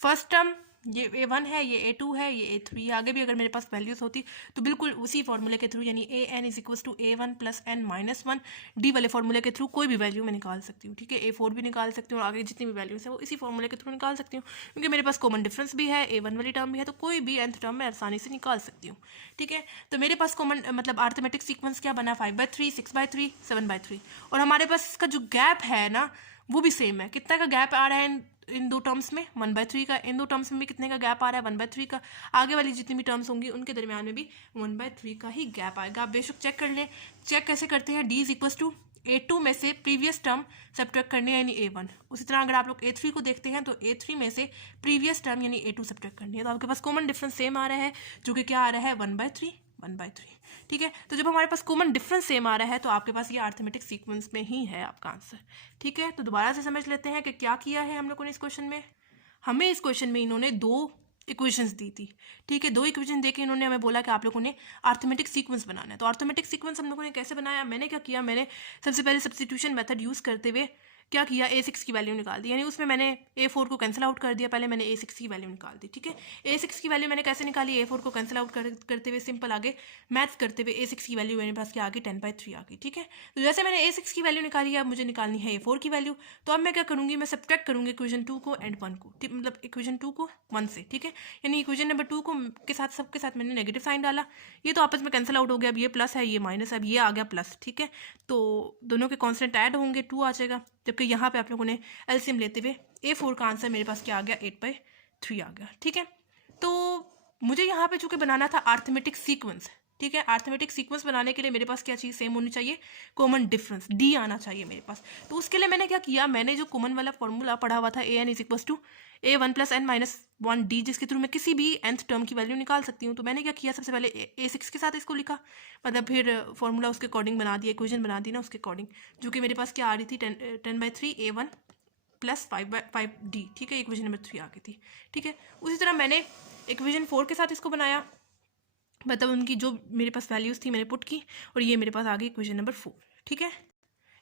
फर्स्ट टर्म ये A1 है, ये A2 है, ये A3 है। आगे भी अगर मेरे पास वैल्यूज होती तो बिल्कुल उसी फॉर्मूले के थ्रू यानी AN is equals to A1 plus N-1 D वाले फॉर्मूले के थ्रू कोई भी वैल्यू मैं निकाल सकती हूँ। ठीक है, A4 भी निकाल सकती हूँ और आगे जितनी भी वैल्यूज है वो इसी फॉर्मूले के थ्रू निकाल सकती हूँ क्योंकि मेरे पास कॉमन डिफरेंस भी है, A1 वाली टर्म भी है, तो कोई भी nth टर्म मैं आसानी से निकाल सकती हूँ। ठीक है, तो मेरे पास कॉमन मतलब अरिथमेटिक सीक्वेंस क्या बना 5/3, 6/3, 7/3 और हमारे पास इसका जो गैप है ना वो भी सेम है। कितना का गैप आ रहा है इन दो टर्म्स में 1/3 का, इन दो टर्म्स में भी कितने का गैप आ रहा है 1/3 का। आगे वाली जितनी भी टर्म्स होंगी उनके दरमियान में भी 1/3 का ही गैप आएगा। आप बेशक चेक कर लें, चेक कैसे करते हैं, D is equals to A2 में से प्रीवियस टर्म सब्ट्रैक्ट करनी है यानी A1। उसी तरह अगर आप लोग A3 को देखते हैं तो A3 में से प्रीवियस टर्म यानी A2 सब्ट्रैक्ट करनी है, तो आपके पास कॉमन डिफरेंस सेम आ रहा है जो कि क्या आ रहा है 1/3। ठीक है, तो जब हमारे पास कॉमन डिफरेंस सेम आ रहा है तो आपके पास ये अरिथमेटिक सीक्वेंस में ही है आपका आंसर। ठीक है, तो दोबारा से समझ लेते हैं कि क्या किया है हम लोगों ने इस क्वेश्चन में। हमें इस क्वेश्चन में इन्होंने 2 इक्वेशंस दी थी। ठीक है, 2 इक्वेशन देके इन्होंने हमें बोला कि आप लोगों ने अरिथमेटिक सीक्वेंस बनाना है। तो अरिथमेटिक सीक्वेंस हम लोगों ने कैसे बनाया, मैंने क्या किया, मैंने सबसे पहले सब्स्टिट्यूशन मेथड यूज़ करते हुए क्या किया, A6 की वैल्यू निकाल दी, यानी उसमें मैंने A4 को कैंसिल आउट कर दिया, पहले मैंने A6 की वैल्यू निकाल दी। ठीक है, A6 की वैल्यू मैंने कैसे निकाली, A4 को कैंसिल आउट करते हुए सिंपल आगे मैथ्स करते हुए A6 की वैल्यू मेरे पास क्या आ गई 10/3 आ गई। ठीक है, तो जैसे मैंने A6 की वैल्यू निकाली है अब मुझे निकालनी है A4 की वैल्यू, तो अब मैं क्या करूँगी, मैं सब्ट्रैक्ट करूँगी इक्वेशन 2 को एंड 1 को, मतलब इक्वेशन 2 को 1 से। ठीक है, यानी इक्वेशन नंबर 2 को के साथ सबके साथ मैंने नेगेटिव साइन डाला, ये तो आपस में कैंसिल आउट हो गया, अब ये प्लस है ये माइनस है, अब ये आ गया प्लस। ठीक है, तो दोनों के कॉन्स्टेंट ऐड होंगे 2 आ जाएगा, जबकि यहाँ पे आप लोगों ने एलसीएम लेते हुए A4 का आंसर मेरे पास क्या आ गया 8/3 आ गया। ठीक है, तो मुझे यहाँ पे चूंकि बनाना था अरिथमेटिक सीक्वेंस। ठीक है, अरिथमेटिक सीक्वेंस बनाने के लिए मेरे पास क्या चीज़ सेम होनी चाहिए, कॉमन डिफरेंस D आना चाहिए मेरे पास। तो उसके लिए मैंने क्या किया, मैंने जो कॉमन वाला फॉर्मूला पढ़ा हुआ था AN is equals to A1 plus N-1D, जिसके थ्रू मैं किसी भी nth टर्म की वैल्यू निकाल सकती हूँ, तो मैंने क्या किया, सबसे पहले A6 के साथ इसको लिखा, मतलब फिर फॉर्मूला उसके अकॉर्डिंग बना दिया, इक्वेशन बना दी ना उसके अकॉर्डिंग, जो कि मेरे पास क्या आ रही थी 10/3 A1 प्लस 5/5D। ठीक है, इक्वेशन नंबर 3 आ गई थी। ठीक है, उसी तरह मैंने इक्वेशन 4 के साथ इसको बनाया, मतलब उनकी जो मेरे पास वैल्यूज़ थी मैंने पुट की और ये मेरे पास आ गई इक्वेशन नंबर 4। ठीक है,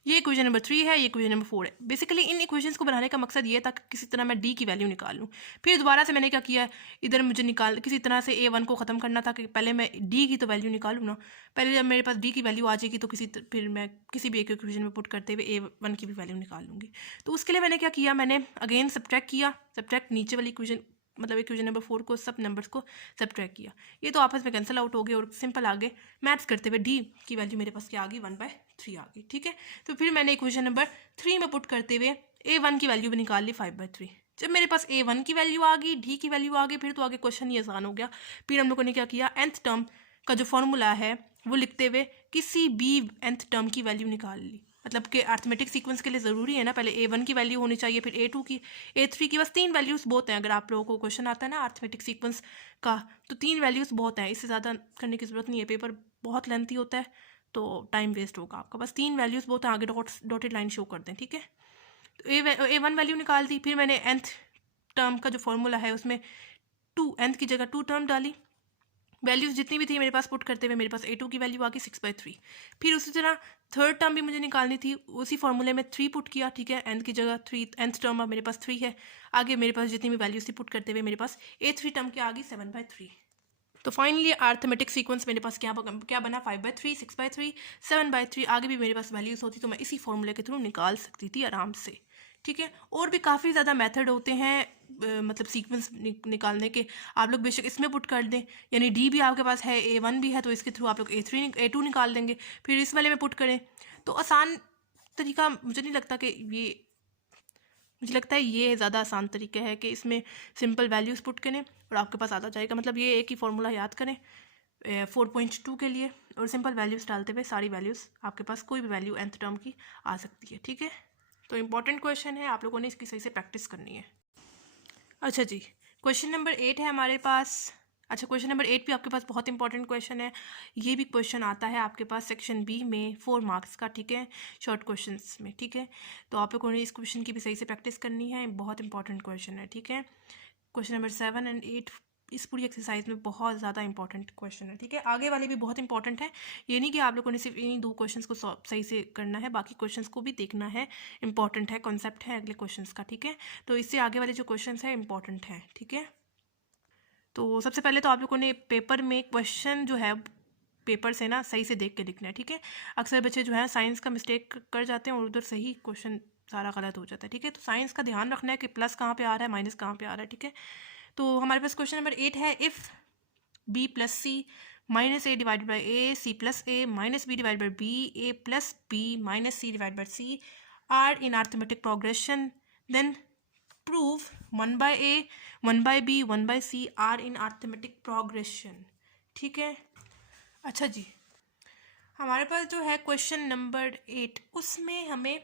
ये इक्वेशन नंबर 3 है, ये इक्वेशन नंबर 4 है। बेसिकली इन इक्वेशंस को बनाने का मकसद ये था कि किसी तरह मैं D की वैल्यू निकाल लूँ। फिर दोबारा से मैंने क्या किया, इधर मुझे किसी तरह से A1 को ख़त्म करना था कि पहले मैं D की तो वैल्यू निकालूँ ना, पहले जब मेरे पास D की वैल्यू आ जाएगी तो फिर मैं किसी भी एक इक्वेशन में पुट करते हुए A1 की भी वैल्यू निकाल लूँगी। तो उसके लिए मैंने क्या किया, मैंने अगेन सब्ट्रैक्ट किया, सब्ट्रैक्ट नीचे वाली इक्वेशन मतलब इक्वेशन नंबर 4 को सब नंबर्स को सब्ट्रैक्ट किया, ये तो आपस में कैंसिल आउट हो गए और सिंपल आगे मैथ्स करते हुए D की वैल्यू मेरे पास क्या आ गई 1/3 आ गई। ठीक है, तो फिर मैंने इक्वेशन नंबर 3 में पुट करते हुए A1 की वैल्यू भी निकाल ली 5/3। जब मेरे पास A1 की वैल्यू आ गई, D की वैल्यू आ गई, फिर तो आगे क्वेश्चन ही आसान हो गया। फिर हम लोगों ने क्या किया, nth टर्म का जो फॉर्मूला है वो लिखते हुए किसी भी nth टर्म की वैल्यू निकाल ली, मतलब कि अरिथमेटिक सीक्वेंस के लिए ज़रूरी है ना, पहले A1 की वैल्यू होनी चाहिए, फिर A2 की, A3 की, बस 3 वैल्यूज़ बहुत हैं। अगर आप लोगों को क्वेश्चन आता है ना अरिथमेटिक सीक्वेंस का तो 3 वैल्यूज़ बहुत हैं, इससे ज़्यादा करने की ज़रूरत नहीं है, पेपर बहुत लेंथी होता है तो टाइम वेस्ट होगा आपका, बस 3 वैल्यूज़ बहुत हैं, आगे डॉटेड लाइन शो कर दें। ठीक है, तो A1 वैल्यू निकाल दी, फिर मैंने nth टर्म का जो फॉर्मूला है उसमें nth की जगह 2 टर्म डाली, वैल्यूज़ जितनी भी थी मेरे पास पुट करते हुए मेरे पास A2 की वैल्यू आ गई 6/3। फिर उसी तरह थर्ड टर्म भी मुझे निकालनी थी, उसी फॉर्मूले में 3 पुट किया। ठीक है, nth की जगह 3, nth टर्म अब मेरे पास 3 है, आगे मेरे पास जितनी भी वैल्यूज़ थी पुट करते हुए मेरे पास A3 टर्म क्या आ गई 7/3। तो फाइनली अरिथमेटिक सीक्वेंस मेरे पास क्या बना 5/3, 6/3, 7/3। आगे भी मेरे पास वैल्यूज़ होती तो मैं इसी फॉर्मूले के थ्रू निकाल सकती थी आराम से। ठीक है, और भी काफ़ी ज़्यादा मेथड होते हैं मतलब सीक्वेंस निकालने के, आप लोग बेशक इसमें पुट कर दें, यानी D भी आपके पास है, A1 भी है, तो इसके थ्रू आप लोग A2 निकाल देंगे, फिर इस वाले में पुट करें। तो आसान तरीका मुझे नहीं लगता कि मुझे लगता है ये ज़्यादा आसान तरीका है कि इसमें सिंपल वैल्यूज़ पुट करें और आपके पास आता जाएगा। मतलब ये एक ही फॉर्मूला याद करें 4.2 के लिए और सिंपल वैल्यूज़ डालते हुए सारी वैल्यूज़ आपके पास कोई भी वैल्यू nth टर्म की आ सकती है। ठीक है, तो इम्पॉर्टेंट क्वेश्चन है, आप लोगों ने इसकी सही से प्रैक्टिस करनी है। अच्छा जी, क्वेश्चन नंबर 8 है हमारे पास। अच्छा, क्वेश्चन नंबर 8 भी आपके पास बहुत इंपॉर्टेंट क्वेश्चन है। ये भी क्वेश्चन आता है आपके पास सेक्शन बी में 4 मार्क्स का, ठीक है, शॉर्ट क्वेश्चंस में, ठीक है। तो आप लोगों ने इस क्वेश्चन की भी सही से प्रैक्टिस करनी है, बहुत इंपॉर्टेंट क्वेश्चन है, ठीक है। क्वेश्चन नंबर 7 एंड 8 इस पूरी एक्सरसाइज में बहुत ज़्यादा इंपॉर्टेंट क्वेश्चन है, ठीक है। आगे वाले भी बहुत इंपॉर्टेंट है, ये नहीं कि आप लोगों ने सिर्फ इन्हीं 2 क्वेश्चंस को सही से करना है, बाकी क्वेश्चंस को भी देखना है, इंपॉर्टेंट है, कॉन्सेप्ट है अगले क्वेश्चंस का, ठीक है। तो इससे आगे वाले जो क्वेश्चंस हैं इंपॉर्टेंट हैं, ठीक है। तो सबसे पहले तो आप लोगों ने पेपर में क्वेश्चन जो है पेपर से ना सही से देख के लिखना है, ठीक है। अक्सर बच्चे जो है साइंस का मिस्टेक कर जाते हैं और उधर सही क्वेश्चन सारा गलत हो जाता है, ठीक है। तो साइंस का ध्यान रखना है कि प्लस कहाँ पे आ रहा है, माइनस कहाँ पे आ रहा है, ठीक है। तो हमारे पास क्वेश्चन नंबर 8 है, if B plus C minus A divided by A, C plus A minus B divide by B, A plus B minus C divide by C are in arithmetic progression, then prove 1 by A 1 by B 1 by C are in arithmetic progression, ठीक है। अच्छा जी, हमारे पास जो है question number 8, उसमें हमें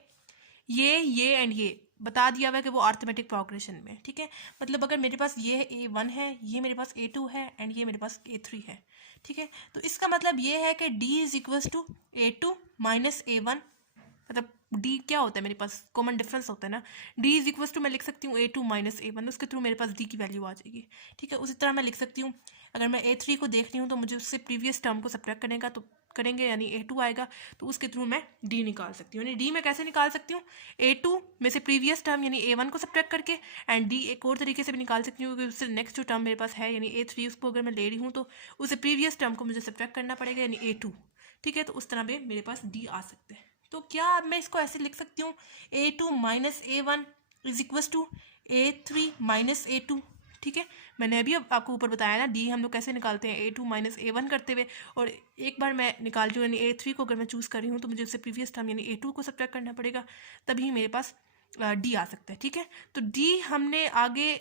ये and ये बता दिया हुआ है कि वो अरिथमेटिक प्रोग्रेशन में, ठीक है। मतलब अगर मेरे पास ये A1 है, ये मेरे पास A2 है एंड ये मेरे पास A3 है, ठीक है। तो इसका मतलब ये है कि D is equals to A2 minus A1, मतलब D क्या होता है मेरे पास, कॉमन डिफरेंस होता है ना। D इज इक्वल्स टू मैं लिख सकती हूँ A2 माइनस A1, उसके थ्रू मेरे पास D की वैल्यू आ जाएगी, ठीक है। उसी तरह मैं लिख सकती हूँ, अगर मैं A3 को देख रही हूँ तो मुझे उससे प्रीवियस टर्म को सब्ट्रैक्ट करेंगे यानी A2 आएगा, तो उसके थ्रू मैं D निकाल सकती हूँ। यानी D मैं कैसे निकाल सकती हूँ, A2 में से प्रीवियस टर्म यानी A1 को सब्ट्रैक्ट करके, एंड D एक और तरीके से भी निकाल सकती हूँ, क्योंकि उससे नेक्स्ट जो टर्म मेरे पास है यानी A3, उसको अगर मैं ले रही हूँ तो उसे प्रीवियस टर्म को मुझे सब्ट्रैक्ट करना पड़ेगा यानी A2, ठीक है। तो उस तरह में मेरे पास D आ सकते हैं। तो क्या अब मैं इसको ऐसे लिख सकती हूँ, A2 minus A1 is equals to A3 minus A2, ठीक है। मैंने अभी अब आपको ऊपर बताया ना D हम लोग कैसे निकालते हैं, A2 माइनस A1 करते हुए, और एक बार मैं निकाल रही हूँ यानी A3 को अगर मैं चूज़ कर रही हूँ तो मुझे उससे प्रीवियस टर्म यानी A2 को सब्ट्रैक्ट करना पड़ेगा, तभी मेरे पास D आ सकता है, ठीक है। तो D हमने आगे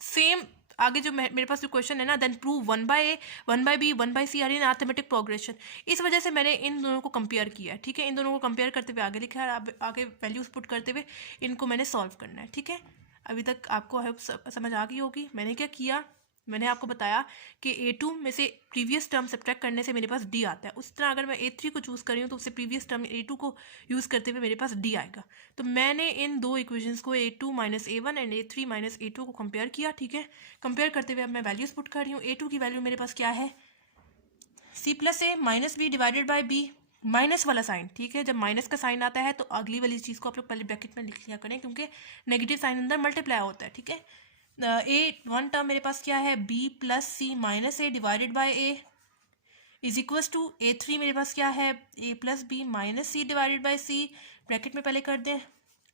सेम आगे जो मेरे पास जो क्वेश्चन है ना, then prove 1 by A 1 by B 1 by C are in arithmetic progression, इस वजह से मैंने इन दोनों को कंपेयर किया है, ठीक है। इन दोनों को कंपेयर करते हुए आगे लिखा है, अब आगे वैल्यूज पुट करते हुए इनको मैंने सॉल्व करना है, ठीक है। अभी तक आपको आई होप समझ आ गई होगी। मैंने क्या किया, मैंने आपको बताया कि A2 में से प्रीवियस टर्म सब्ट्रैक्ट करने से मेरे पास D आता है, उस तरह अगर मैं A3 को चूज़ कर रही हूँ तो उससे प्रीवियस टर्म A2 को यूज़ करते हुए मेरे पास D आएगा। तो मैंने इन दो इक्वेशंस को A2 minus A1 and A3 minus A2 को कंपेयर किया, ठीक है। कंपेयर करते हुए अब मैं वैल्यूज पुट कर रही हूँ। A2 की वैल्यू मेरे पास क्या है, C plus A minus B divided by B, minus वाला साइन, ठीक है। जब माइनस का साइन आता है तो अगली वाली चीज़ को आप लोग पहले ब्रैकेट में लिख लिया करें, क्योंकि नेगेटिव साइन अंदर मल्टीप्लाई होता है, ठीक है। A1 टर्म मेरे पास क्या है, B plus C minus A divided by A is equals to A3 मेरे पास क्या है, A plus B minus C divided by C, bracket में पहले कर दें।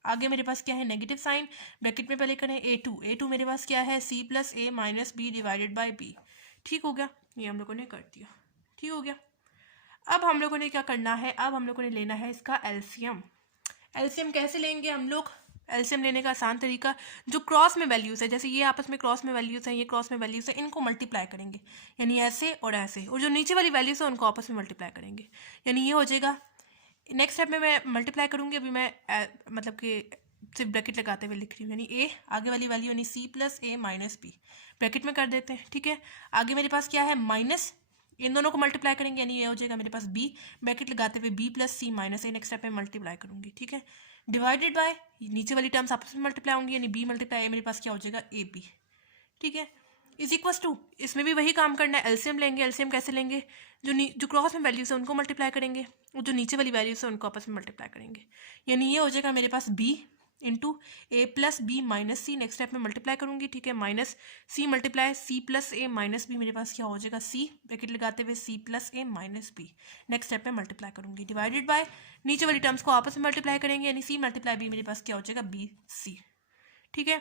आगे मेरे पास क्या है, नेगेटिव साइन, ब्रैकेट में पहले करें A2 मेरे पास क्या है, C plus A minus B divided by B, ठीक हो गया। ये हम लोगों ने कर दिया, ठीक हो गया। अब हम लोगों ने क्या करना है, अब हम लोगों ने लेना है इसका एलसीएम। एलसीएम कैसे लेंगे हम लोग, एलसीएम लेने का आसान तरीका, जो क्रॉस में वैल्यूज़ है, जैसे ये आपस में क्रॉस में वैल्यूज़ हैं, ये क्रॉस में वैल्यूज़ हैं, इनको मल्टीप्लाई करेंगे यानी ऐसे और ऐसे, और जो नीचे वाली वैल्यूज़ है उनको आपस में मल्टीप्लाई करेंगे, यानी ये हो जाएगा। नेक्स्ट स्टेप में मैं मल्टीप्लाई करूँगी, अभी मैं मतलब कि सिर्फ ब्रैकेट लगाते हुए लिख रही हूँ, यानी ए आगे वाली वैल्यू यानी C plus A minus B, bracket में कर देते हैं, ठीक है। आगे मेरे पास क्या है, माइनस, इन दोनों को मल्टीप्लाई करेंगे यानी ये हो जाएगा मेरे पास B, ब्रैकेट लगाते हुए B प्लस सी माइनस ए, नेक्स्ट स्टेप में मल्टीप्लाई करूँगी, ठीक है। डिवाइडेड बाय नीचे वाली टर्म्स आपस में मल्टीप्लाई होंगी यानी B मल्टीप्लाई ए, मेरे पास क्या हो जाएगा AB, ठीक है। इज इक्वल्स टू, इसमें भी वही काम करना है, एलसीएम लेंगे। एलसीएम कैसे लेंगे, जो क्रॉस में वैल्यूज है उनको मल्टीप्लाई करेंगे, और जो नीचे वाली वैल्यूज है उनको आपस में मल्टीप्लाई करेंगे, यानी ये हो जाएगा मेरे पास B into A plus B minus C, next step में मल्टीप्लाई करूंगी, ठीक है। Minus C multiply C plus A minus B, मेरे पास क्या हो जाएगा C, ब्रैकेट लगाते हुए C plus A minus B, next step में मल्टीप्लाई करूंगी, डिवाइडेड बाय नीचे वाली टर्म्स को आपस में मल्टीप्लाई करेंगे यानी C मल्टीप्लाई B, मेरे पास क्या हो जाएगा BC, ठीक है।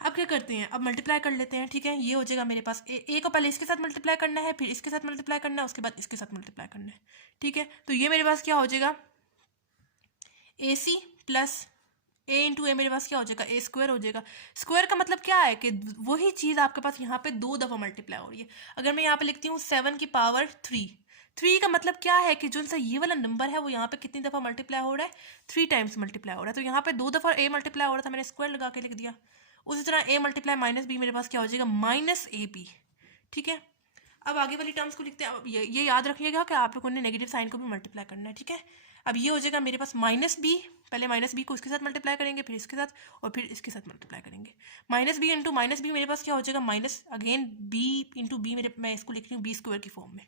अब क्या करते हैं, अब मल्टीप्लाई कर लेते हैं, ठीक है। ये हो जाएगा मेरे पास ए को पहले इसके साथ मल्टीप्लाई करना है, फिर इसके साथ मल्टीप्लाई करना है, उसके बाद इसके साथ मल्टीप्लाई करना है, ठीक है। तो ये मेरे पास क्या हो जाएगा, AC प्लस ए इंटू ए, मेरे पास क्या हो जाएगा A स्क्वायर हो जाएगा। स्क्वायर का मतलब क्या है कि वही चीज़ आपके पास यहाँ पे 2 दफ़ा मल्टीप्लाई हो रही है। अगर मैं यहाँ पे लिखती हूँ 7 की पावर 3, 3 का मतलब क्या है कि जो सा ये वाला नंबर है वो यहाँ पे कितनी दफ़ा मल्टीप्लाई हो रहा है, 3 टाइम्स मल्टीप्लाई हो रहा है। तो यहाँ पे 2 दफ़ा ए मल्टीप्लाई हो रहा था, मैंने स्क्वायर लगा के लिख दिया। उसी तरह ए मल्टीप्लाई माइनस बी मेरे पास क्या हो जाएगा, माइनस ए बी। ठीक है, अब आगे वाली टर्म्स को लिखते हैं। अब ये याद रखिएगा कि आप लोगों ने नेगेटिव साइन को भी मल्टीप्लाई करना है। ठीक है, अब ये हो जाएगा मेरे पास माइनस बी, पहले माइनस बी को इसके साथ मल्टीप्लाई करेंगे, फिर इसके साथ, और फिर इसके साथ मल्टीप्लाई करेंगे। Minus B into minus B मेरे पास क्या हो जाएगा, minus again B into B, मैं इसको लिख रही हूँ बी स्क्वायर की फॉर्म में।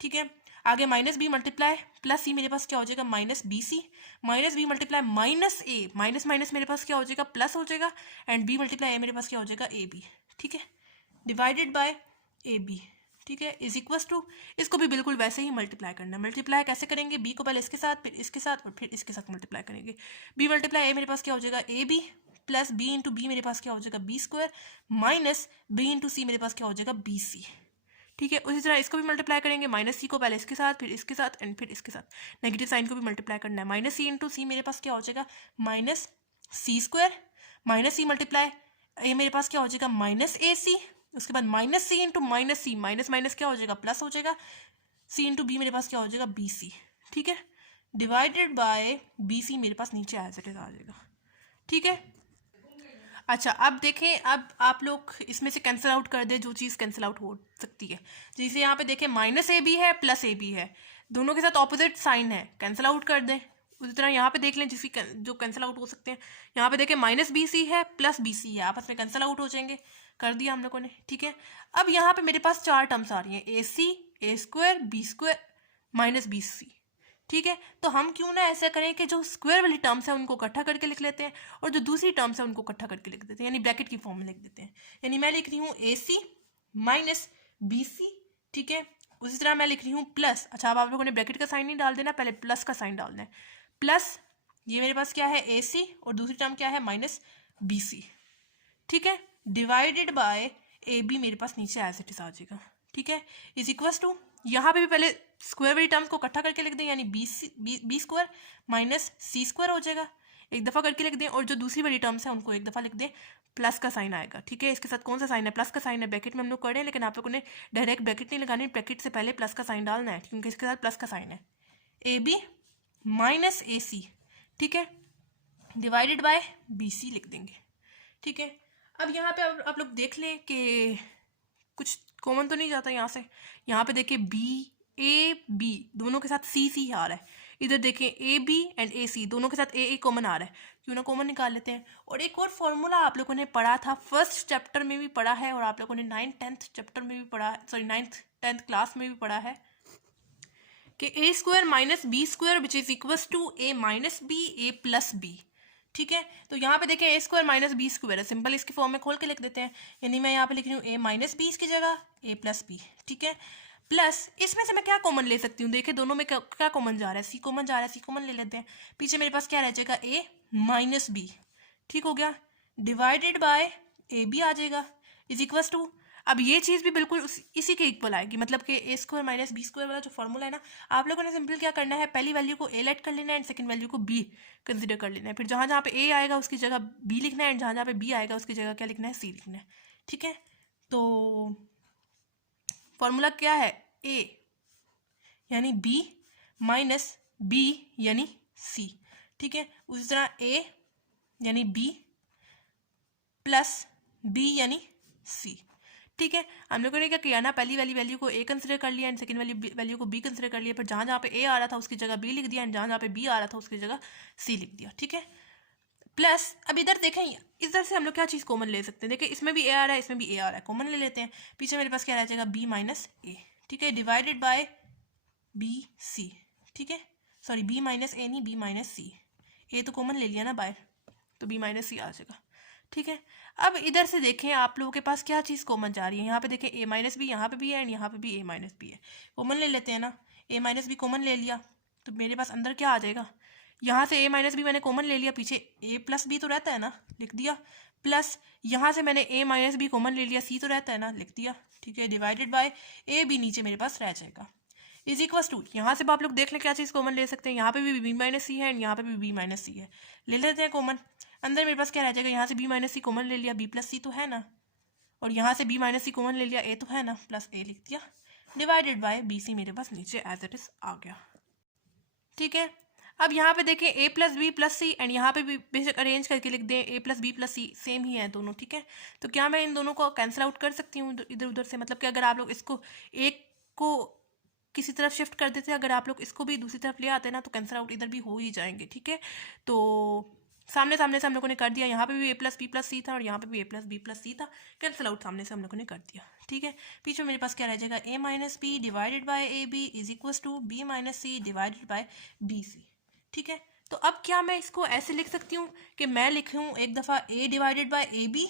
ठीक है, आगे minus B multiply plus C मेरे पास क्या हो जाएगा, minus B C, minus B multiply minus A, minus minus मेरे पास क्या हो जाएगा, प्लस हो जाएगा, एंड बी मल्टीप्लाई ए मेरे पास क्या हो जाएगा, ए बी। ठीक है, डिवाइडेड बाय ए बी। ठीक है, इज इक्वस टू, इसको भी बिल्कुल वैसे ही मल्टीप्लाई करना है। मल्टीप्लाई कैसे करेंगे, बी को पहले इसके साथ, फिर इसके साथ, और फिर इसके साथ मल्टीप्लाई करेंगे। बी मल्टीप्लाई ए मेरे पास क्या हो जाएगा, A B, plus B into B मेरे पास क्या हो जाएगा, B square, minus B into C मेरे पास क्या हो जाएगा, बी सी। ठीक है, उसी तरह इसको भी मल्टीप्लाई करेंगे, माइनस सी को पहले इसके साथ, फिर इसके साथ, एंड फिर इसके साथ। नेगेटिव साइन को भी मल्टीप्लाई करना है। माइनस सी इंटू सी मेरे पास क्या हो जाएगा, माइनस सी स्क्वायर, माइनस सी मल्टीप्लाई ए मेरे पास क्या हो जाएगा, माइनस ए सी। उसके बाद माइनस सी इंटू माइनस सी, माइनस माइनस क्या हो जाएगा, प्लस हो जाएगा, सी इंटू बी मेरे पास क्या हो जाएगा, बी सी। ठीक है, डिवाइडेड बाय बी सी मेरे पास नीचे एज इट इज आ जाएगा। ठीक है, अच्छा अब देखें, अब आप लोग इसमें से कैंसिल आउट कर दे जो चीज़ कैंसिल आउट हो सकती है। जैसे यहाँ पे देखें माइनस ए बी है, प्लस ए बी है, दोनों के साथ ऑपोजिट साइन है, कैंसिल आउट कर दें। उसी तरह यहाँ पे देख लें जिसकी जो कैंसिल आउट हो सकते हैं। यहाँ पे देखें माइनस बी सी है, प्लस बी सी है, आपस में कैंसिल आउट हो जाएंगे, कर दिया हम लोगों ने। ठीक है, अब यहाँ पे मेरे पास 4 टर्म्स आ रही हैं, A C, A square, B square, minus B C. ठीक है, तो हम क्यों ना ऐसा करें कि जो स्क्वायर वाली टर्म्स है उनको इकट्ठा करके लिख लेते हैं, और जो दूसरी टर्म्स है उनको इकट्ठा करके लिख देते हैं, यानी ब्रैकेट की फॉर्म में लिख देते हैं। यानी मैं लिख रही हूँ ए सी माइनस बी सी। ठीक है, उसी तरह मैं लिख रही हूँ प्लस, अच्छा अब आप लोगों ने ब्रैकेट का साइन नहीं डाल देना, पहले प्लस का साइन डालना है। प्लस ये मेरे पास क्या है, ए सी, और दूसरी टर्म क्या है, माइनस बी सी। ठीक है, डिवाइडेड बाय ए बी मेरे पास नीचे एज इट इज आ जाएगा। ठीक है, इज इक्वस टू, यहाँ पे भी पहले स्क्वायर वाली टर्म्स को इकट्ठा करके लिख दें, यानी बी स्क्वायर माइनस सी स्क्वायर हो जाएगा, एक दफ़ा करके लिख दें, और जो दूसरी वाली टर्म्स है उनको एक दफ़ा लिख दें, प्लस का साइन आएगा। ठीक है, इसके साथ कौन सा साइन है, प्लस का साइन है, ब्रैकेट में हम लोग कर रहे हैं, लेकिन आप लोगों ने डायरेक्ट ब्रैकेट नहीं लगानी, ब्रैकेट से पहले प्लस का साइन डालना है, क्योंकि इसके साथ प्लस का साइन है। ए बी माइनस ए सी, ठीक है, डिवाइडेड बाय बी सी लिख देंगे। ठीक है, अब यहाँ पे आप लोग देख लें कि कुछ कॉमन तो नहीं जाता यहाँ से। यहाँ पे देखिए बी ए बी दोनों के साथ सी सी आ रहा है, इधर देखें ए बी एंड ए सी दोनों के साथ ए कॉमन आ रहा है, क्यों ना कॉमन निकाल लेते हैं। और एक और फॉर्मूला आप लोगों ने पढ़ा था, फर्स्ट चैप्टर में भी पढ़ा है, और आप लोगों ने 9th-10th चैप्टर में भी पढ़ा, सॉरी 9th-10th क्लास में भी पढ़ा है, कि A square minus B square which is equals to A minus B A plus B. ठीक है, तो यहाँ पे देखें A square minus B square है, सिंपल इसकी फॉर्म में खोल के लिख देते हैं, यानी मैं यहाँ पे लिख रही हूँ ए माइनस बी इसकी जगह ए प्लस बी। ठीक है, प्लस इसमें से मैं क्या कॉमन ले सकती हूँ, देखिए दोनों में क्या कॉमन जा रहा है, सी कॉमन जा रहा है, सी कॉमन ले लेते हैं, पीछे मेरे पास क्या रह जाएगा, ए माइनस बी। ठीक हो गया, डिवाइडेड बाय ए बी आ जाएगा, इज इक्वस टू, अब ये चीज़ भी बिल्कुल इसी के इक्वल आएगी, मतलब कि A square minus B square वाला जो फॉर्मूला है ना, आप लोगों ने सिंपल क्या करना है, पहली वैल्यू को ए लेट कर लेना है एंड सेकंड वैल्यू को बी कंसिडर कर लेना है, फिर जहाँ जहाँ पे ए आएगा उसकी जगह बी लिखना है, एंड जहाँ जहाँ पे बी आएगा उसकी जगह क्या लिखना है, सी लिखना है। ठीक है, तो फॉर्मूला क्या है, ए यानी बी माइनस बी यानी सी। ठीक है, उसी तरह ए यानी बी प्लस बी यानी सी। ठीक है, हम लोगों ने क्या किया ना, पहली वाली वैल्यू को ए कंसिडर कर लिया एंड सेकंड वैल्यू को बी कंसिडर कर लिया, फिर जहाँ जहाँ पे ए आ रहा था उसकी जगह बी लिख दिया, एंड जहाँ जहाँ पे बी आ रहा था उसकी जगह सी लिख दिया। ठीक है, प्लस अब इधर देखें, इधर से हम लोग क्या चीज़ कॉमन ले सकते हैं, देखिए इसमें भी ए आ रहा है, इसमें भी ए आ रहा है, कॉमन ले लेते हैं, पीछे मेरे पास क्या रह जाएगा, बी माइनस ए। ठीक है, डिवाइडेड बाय बी सी। ठीक है, सॉरी बी माइनस ए नहीं, बी माइनस सी, ए तो कॉमन ले लिया ना बाहर, तो बी माइनस सी आ जाएगा। ठीक है, अब इधर से देखें आप लोगों के पास क्या चीज़ कॉमन जा रही है, यहाँ पे देखें ए माइनस बी यहाँ पे भी है एंड यहाँ पे भी ए माइनस बी है, कॉमन ले लेते हैं ना, ए माइनस बी कॉमन ले लिया तो मेरे पास अंदर क्या आ जाएगा, यहाँ से ए माइनस बी मैंने कॉमन ले लिया, पीछे ए प्लस बी तो रहता है ना, लिख दिया, प्लस यहाँ से मैंने ए माइनस बी कॉमन ले लिया, सी तो रहता है ना, लिख दिया। ठीक है, डिवाइडेड बाय ए बी नीचे मेरे पास रह जाएगा, इज इक्वस टू, यहाँ से आप लोग देख लें क्या चीज़ कॉमन ले सकते हैं, यहाँ पे भी बी माइनस सी है एंड यहाँ पे भी बी माइनस सी है, ले लेते हैं कॉमन, अंदर मेरे पास क्या रह जाएगा, यहाँ से बी माइनस सी कॉमन ले लिया, बी प्लस सी तो है ना, और यहाँ से बी माइनस सी कॉमन ले लिया, ए तो है ना, प्लस ए लिख दिया, डिवाइडेड बाय बी सी मेरे पास नीचे एज इट इज आ गया। ठीक है, अब यहाँ पे देखें a plus B plus C, and यहाँ पे भी बेशक अरेंज करके लिख दें a plus B plus C, same ही है दोनों। ठीक है, तो क्या मैं इन दोनों को कैंसिल आउट कर सकती हूँ इधर उधर से? मतलब कि अगर आप लोग इसको एक को किसी तरफ शिफ्ट कर देते, अगर आप लोग इसको भी दूसरी तरफ ले आते ना, तो कैंसिल आउट इधर भी हो ही जाएंगे। ठीक है, तो सामने सामने से हम लोगों ने कर दिया। यहाँ पे भी a प्लस बी प्लस सी था और यहाँ पे भी a प्लस बी प्लस सी था, कैंसिल आउट सामने से हम लोगों ने कर दिया। ठीक है, पीछे मेरे पास क्या रह जाएगा, a minus B divided by A B is equal to B minus C divided by B C. ठीक है, तो अब क्या मैं इसको ऐसे लिख सकती हूँ कि मैं लिखूँ एक दफ़ा a divided by A B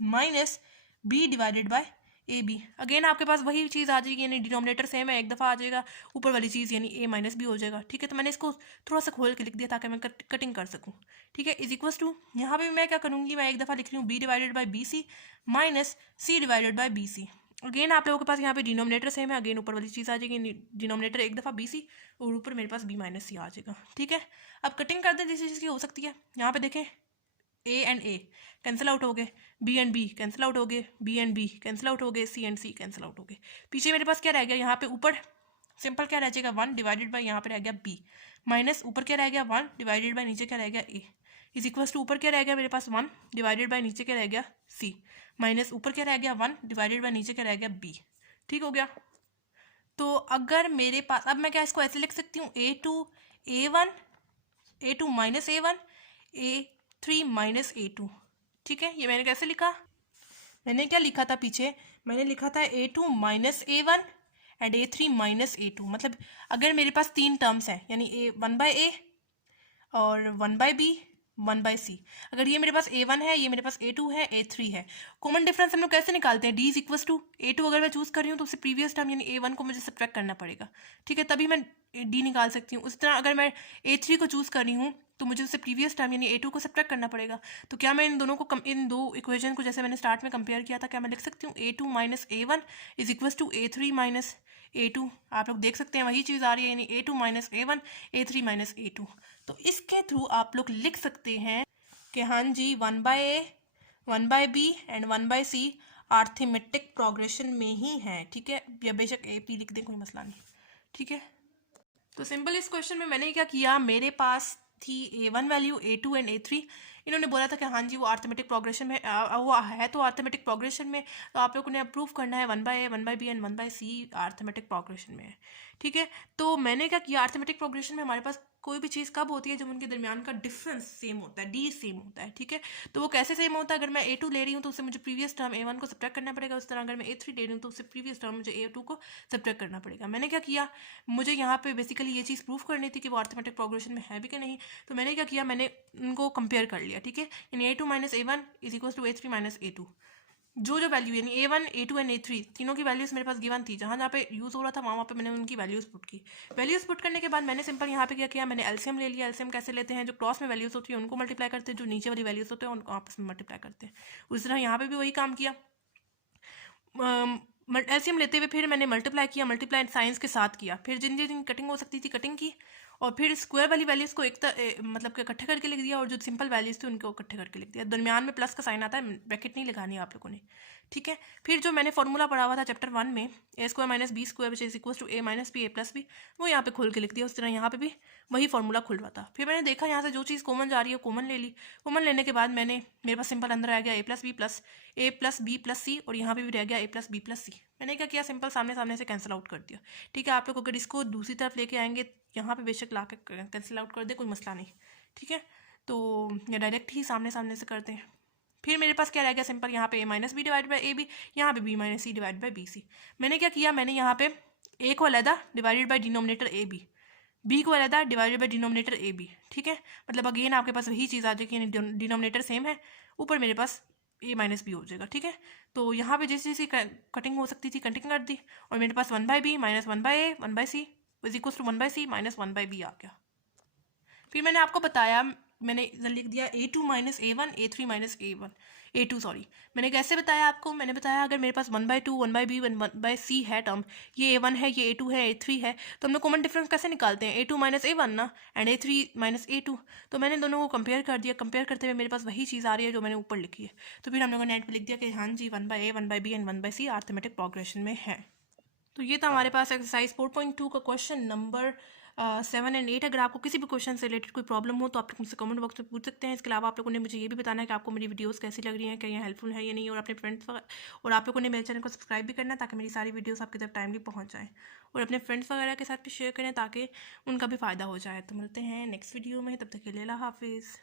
minus B divided by A B. Again आपके पास वही चीज़ आ जाएगी, यानी डिनोमिनेटर सेम है, एक दफ़ा आ जाएगा, ऊपर वाली चीज़ यानी a माइनस बी हो जाएगा। ठीक है, तो मैंने इसको थोड़ा सा खोल के लिख दिया ताकि मैं कटिंग कर सकूँ। ठीक है, इज इक्वल्स टू यहाँ पे मैं क्या करूँगी, मैं एक दफ़ा लिख रही हूँ b divided by B C minus C divided by B C. Again आप लोगों के पास यहाँ पे डिनोमिनेटर सेम है, अगेन ऊपर वाली चीज़ आ जाएगी, डिनोमिनेटर एक दफ़ा बी सी और ऊपर मेरे पास b माइनस सी आ जाएगा। ठीक है, अब कटिंग कर दें जिस चीज़ की हो सकती है। यहाँ पे देखें a and a cancel out हो गए, b and b cancel out हो गए, b and b cancel out हो गए, c and c cancel out हो गए। पीछे मेरे पास क्या रह गया, यहाँ पे ऊपर सिंपल क्या रह जाएगा, 1 डिवाइडेड बाय यहाँ पे रह गया b माइनस ऊपर क्या रह गया 1 डिवाइडेड बाय नीचे क्या रह गया a इज इक्वल टू ऊपर क्या रह गया मेरे पास 1 डिवाइडेड बाय नीचे क्या रह गया c माइनस ऊपर क्या रह गया 1 डिवाइडेड बाय नीचे क्या रह गया b। ठीक हो गया, तो अगर मेरे पास अब मैं क्या इसको ऐसे लिख सकती हूँ, a to minus a1 a3 minus a2। ठीक है, ये मैंने कैसे लिखा, मैंने क्या लिखा था पीछे, मैंने लिखा था a2 minus a1 and a3 minus a2। मतलब अगर मेरे पास तीन टर्म्स हैं, यानी a1 बाय a और 1 बाय b 1 बाय सी, अगर ये मेरे पास a1 है, ये मेरे पास a2 है, a3 है, कॉमन डिफरेंस हम लोग कैसे निकालते हैं, d is equal to a2 अगर मैं चूज कर रही हूँ तो उससे प्रीवियस टर्म यानी a1 को मुझे सब्ट्रैक्ट करना पड़ेगा। ठीक है, तभी मैं d निकाल सकती हूँ। उस तरह अगर मैं a3 को चूज कर रही हूँ तो मुझे उससे प्रीवियस टर्म यानी a2 को सब्ट्रैक्ट करना पड़ेगा। तो क्या मैं इन दोनों को इन दो इक्वेशन को जैसे मैंने स्टार्ट में कंपेयर किया था, क्या मैं लिख सकती हूँ a2 minus a1 is equal to a3 minus a2। आप लोग देख सकते हैं वही चीज़ आ रही है, यानी a2 minus a1 a3 minus a2। तो इसके थ्रू आप लोग लिख सकते हैं कि हाँ जी 1 by A 1 by B and 1 by C arithmetic progression में ही है। ठीक है, या बेशक ए पी लिख दें, कोई मसला नहीं। ठीक है, तो सिंपल इस क्वेश्चन में मैंने क्या किया, मेरे पास थी a1 value a2 and a3। इन्होंने बोला था कि हाँ जी वो आर्थमेटिक प्रोग्रेशन में वो है, तो आर्थमेटिक प्रोग्रेशन में तो आप लोगों ने अप्रूव करना है 1 by A 1 by B and 1 by C arithmetic progression में है। ठीक है, तो मैंने क्या किया, आर्थमेटिक प्रोग्रेशन में हमारे पास कोई भी चीज़ कब होती है, जब उनके दरमियान का डिफरेंस सेम होता है, डी सेम होता है। ठीक है, तो वो कैसे सेम होता है, अगर मैं a2 ले रही हूँ तो उससे मुझे प्रीवियस टर्म a1 को सब्ट्रैक्ट करना पड़ेगा, उस तरह अगर मैं a3 ले रही हूँ तो उससे प्रीवियस टर्म मुझे a2 को सब्ट्रैक्ट करना पड़ेगा। मैंने क्या किया, मुझे यहाँ पे बेसिकली ये चीज़ प्रूफ करनी थी कि वो आर्थमेटिक प्रोग्रेशन में है भी कि नहीं, तो मैंने क्या किया, मैंने उनको कंपेयर कर लिया। ठीक है, यानी a2 minus a1 is equal to a3 minus a2। जो वैल्यू यानी a1 a2 एंड a3 तीनों की वैल्यूज मेरे पास गिवन थी, जहाँ पे यूज़ हो रहा था वहाँ पे मैंने उनकी वैल्यूज पुट की। वैल्यूज पुट करने के बाद मैंने सिंपल यहाँ पे क्या किया, मैंने एलसीएम ले लिया। एलसीएम कैसे लेते हैं, जो क्रॉस में वैल्यूज होती है उनको मल्टीप्लाई करते हैं, जो नीचे वाली वैल्यूज होते हैं उनको आपस में मल्टीप्लाई करते हैं। उस तरह यहाँ पे भी वही काम किया, एलसीएम लेते हुए फिर मैंने मल्टीप्लाई किया, मल्टीप्लाई साइंस के साथ किया, फिर जिन जिन कटिंग हो सकती थी कटिंग की, और फिर स्क्वायर वाली वैल्यूज को मतलब कि इकट्ठे करके लिख दिया, और जो सिंपल वैल्यूज थी उनको इकट्ठे करके लिख दिया। दरमियान में प्लस का साइन आता है, ब्रैकेट नहीं लगानी आप लोगों ने। ठीक है, फिर जो मैंने फॉर्मूला पढ़ा हुआ था चैप्टर 1 में, A square minus B square which is equal to A minus B A plus B, वो यहाँ पे खोल के लिख दिया। उस तरह यहाँ पे भी वही फॉर्मूला खुल रहा था। फिर मैंने देखा यहाँ से जो चीज़ कॉमन जा रही है कॉमन ले ली। कॉमन लेने के बाद मेरे पास सिंपल अंदर आ गया ए प्लस बी प्लस सी, और यहाँ पे भी रह गया ए प्लस बी प्लस सी। मैंने क्या किया, सिंपल सामने सामने से कैंसिल आउट कर दिया। ठीक है, आप लोग अगर इसको दूसरी तरफ लेके आएंगे, यहाँ पे बेशक ला के कैंसिल आउट कर दे, कोई मसला नहीं। ठीक है, तो या डायरेक्ट ही सामने सामने से करते हैं। फिर मेरे पास क्या रह गया, सिंपल यहाँ पे a minus B divide by A B, यहाँ पे b minus C divide by B C. मैंने क्या किया, मैंने यहाँ पे a को अलहदा divided by denominator A B को अलहदा divided by denominator A B. ठीक है, मतलब अगेन आपके पास वही चीज़ आ जाएगी, यानी डिनोमिनेटर सेम है, ऊपर मेरे पास a माइनस बी हो जाएगा। ठीक है, तो यहाँ पे जैसी जैसी कटिंग हो सकती थी कटिंग कर दी, और मेरे पास 1 by B minus 1 by A 1 by C is equal to 1 by C minus 1 by B आ गया। फिर मैंने आपको बताया, मैंने इधर लिख दिया a2 minus a1 a3 minus a2 sorry. मैंने कैसे बताया आपको, मैंने बताया अगर मेरे पास 1 बाई 2 1 बाई बी 1 बाई सी है टर्म, ये a1 है, ये a2 है, a3 है, तो हम लोग कॉमन डिफरेंस कैसे निकालते हैं, a2 माइनस a1 ना, एंड a3 माइनस a2। तो मैंने दोनों को कंपेयर कर दिया, कंपेयर करते हुए मेरे पास वही चीज़ आ रही है जो मैंने ऊपर लिखी है। तो फिर हम लोगों ने नेट पर लिख दिया कि हाँ जी 1 by A 1 by B and 1 by C arithmetic progression में है। तो ये था हमारे पास एक्सरसाइज 4.2 का क्वेश्चन नंबर 7 एंड 8। अगर आपको किसी भी क्वेश्चन से रिलेटेड कोई प्रॉब्लम हो तो आप लोग मुझसे कमेंट बॉक्स में पूछ सकते हैं। इसके अलावा आप लोगों ने मुझे ये भी बताना है कि आपको मेरी वीडियोस कैसी लग रही हैं, क्या ये हेल्पफुल है या नहीं, और अपने फ्रेंड्स और आप लोगों ने मेरे चैनल को सब्सक्राइब भी करना है ताकि मेरी सारी वीडियोस आपकी तरफ टाइमली पहुँच जाए, और अपने फ्रेंड्स वगैरह के साथ भी शेयर करें ताकि उनका भी फ़ायदा हो जाए। तो मिलते हैं नेक्स्ट वीडियो में, तब तक के लिए अल्लाह हाफिज़।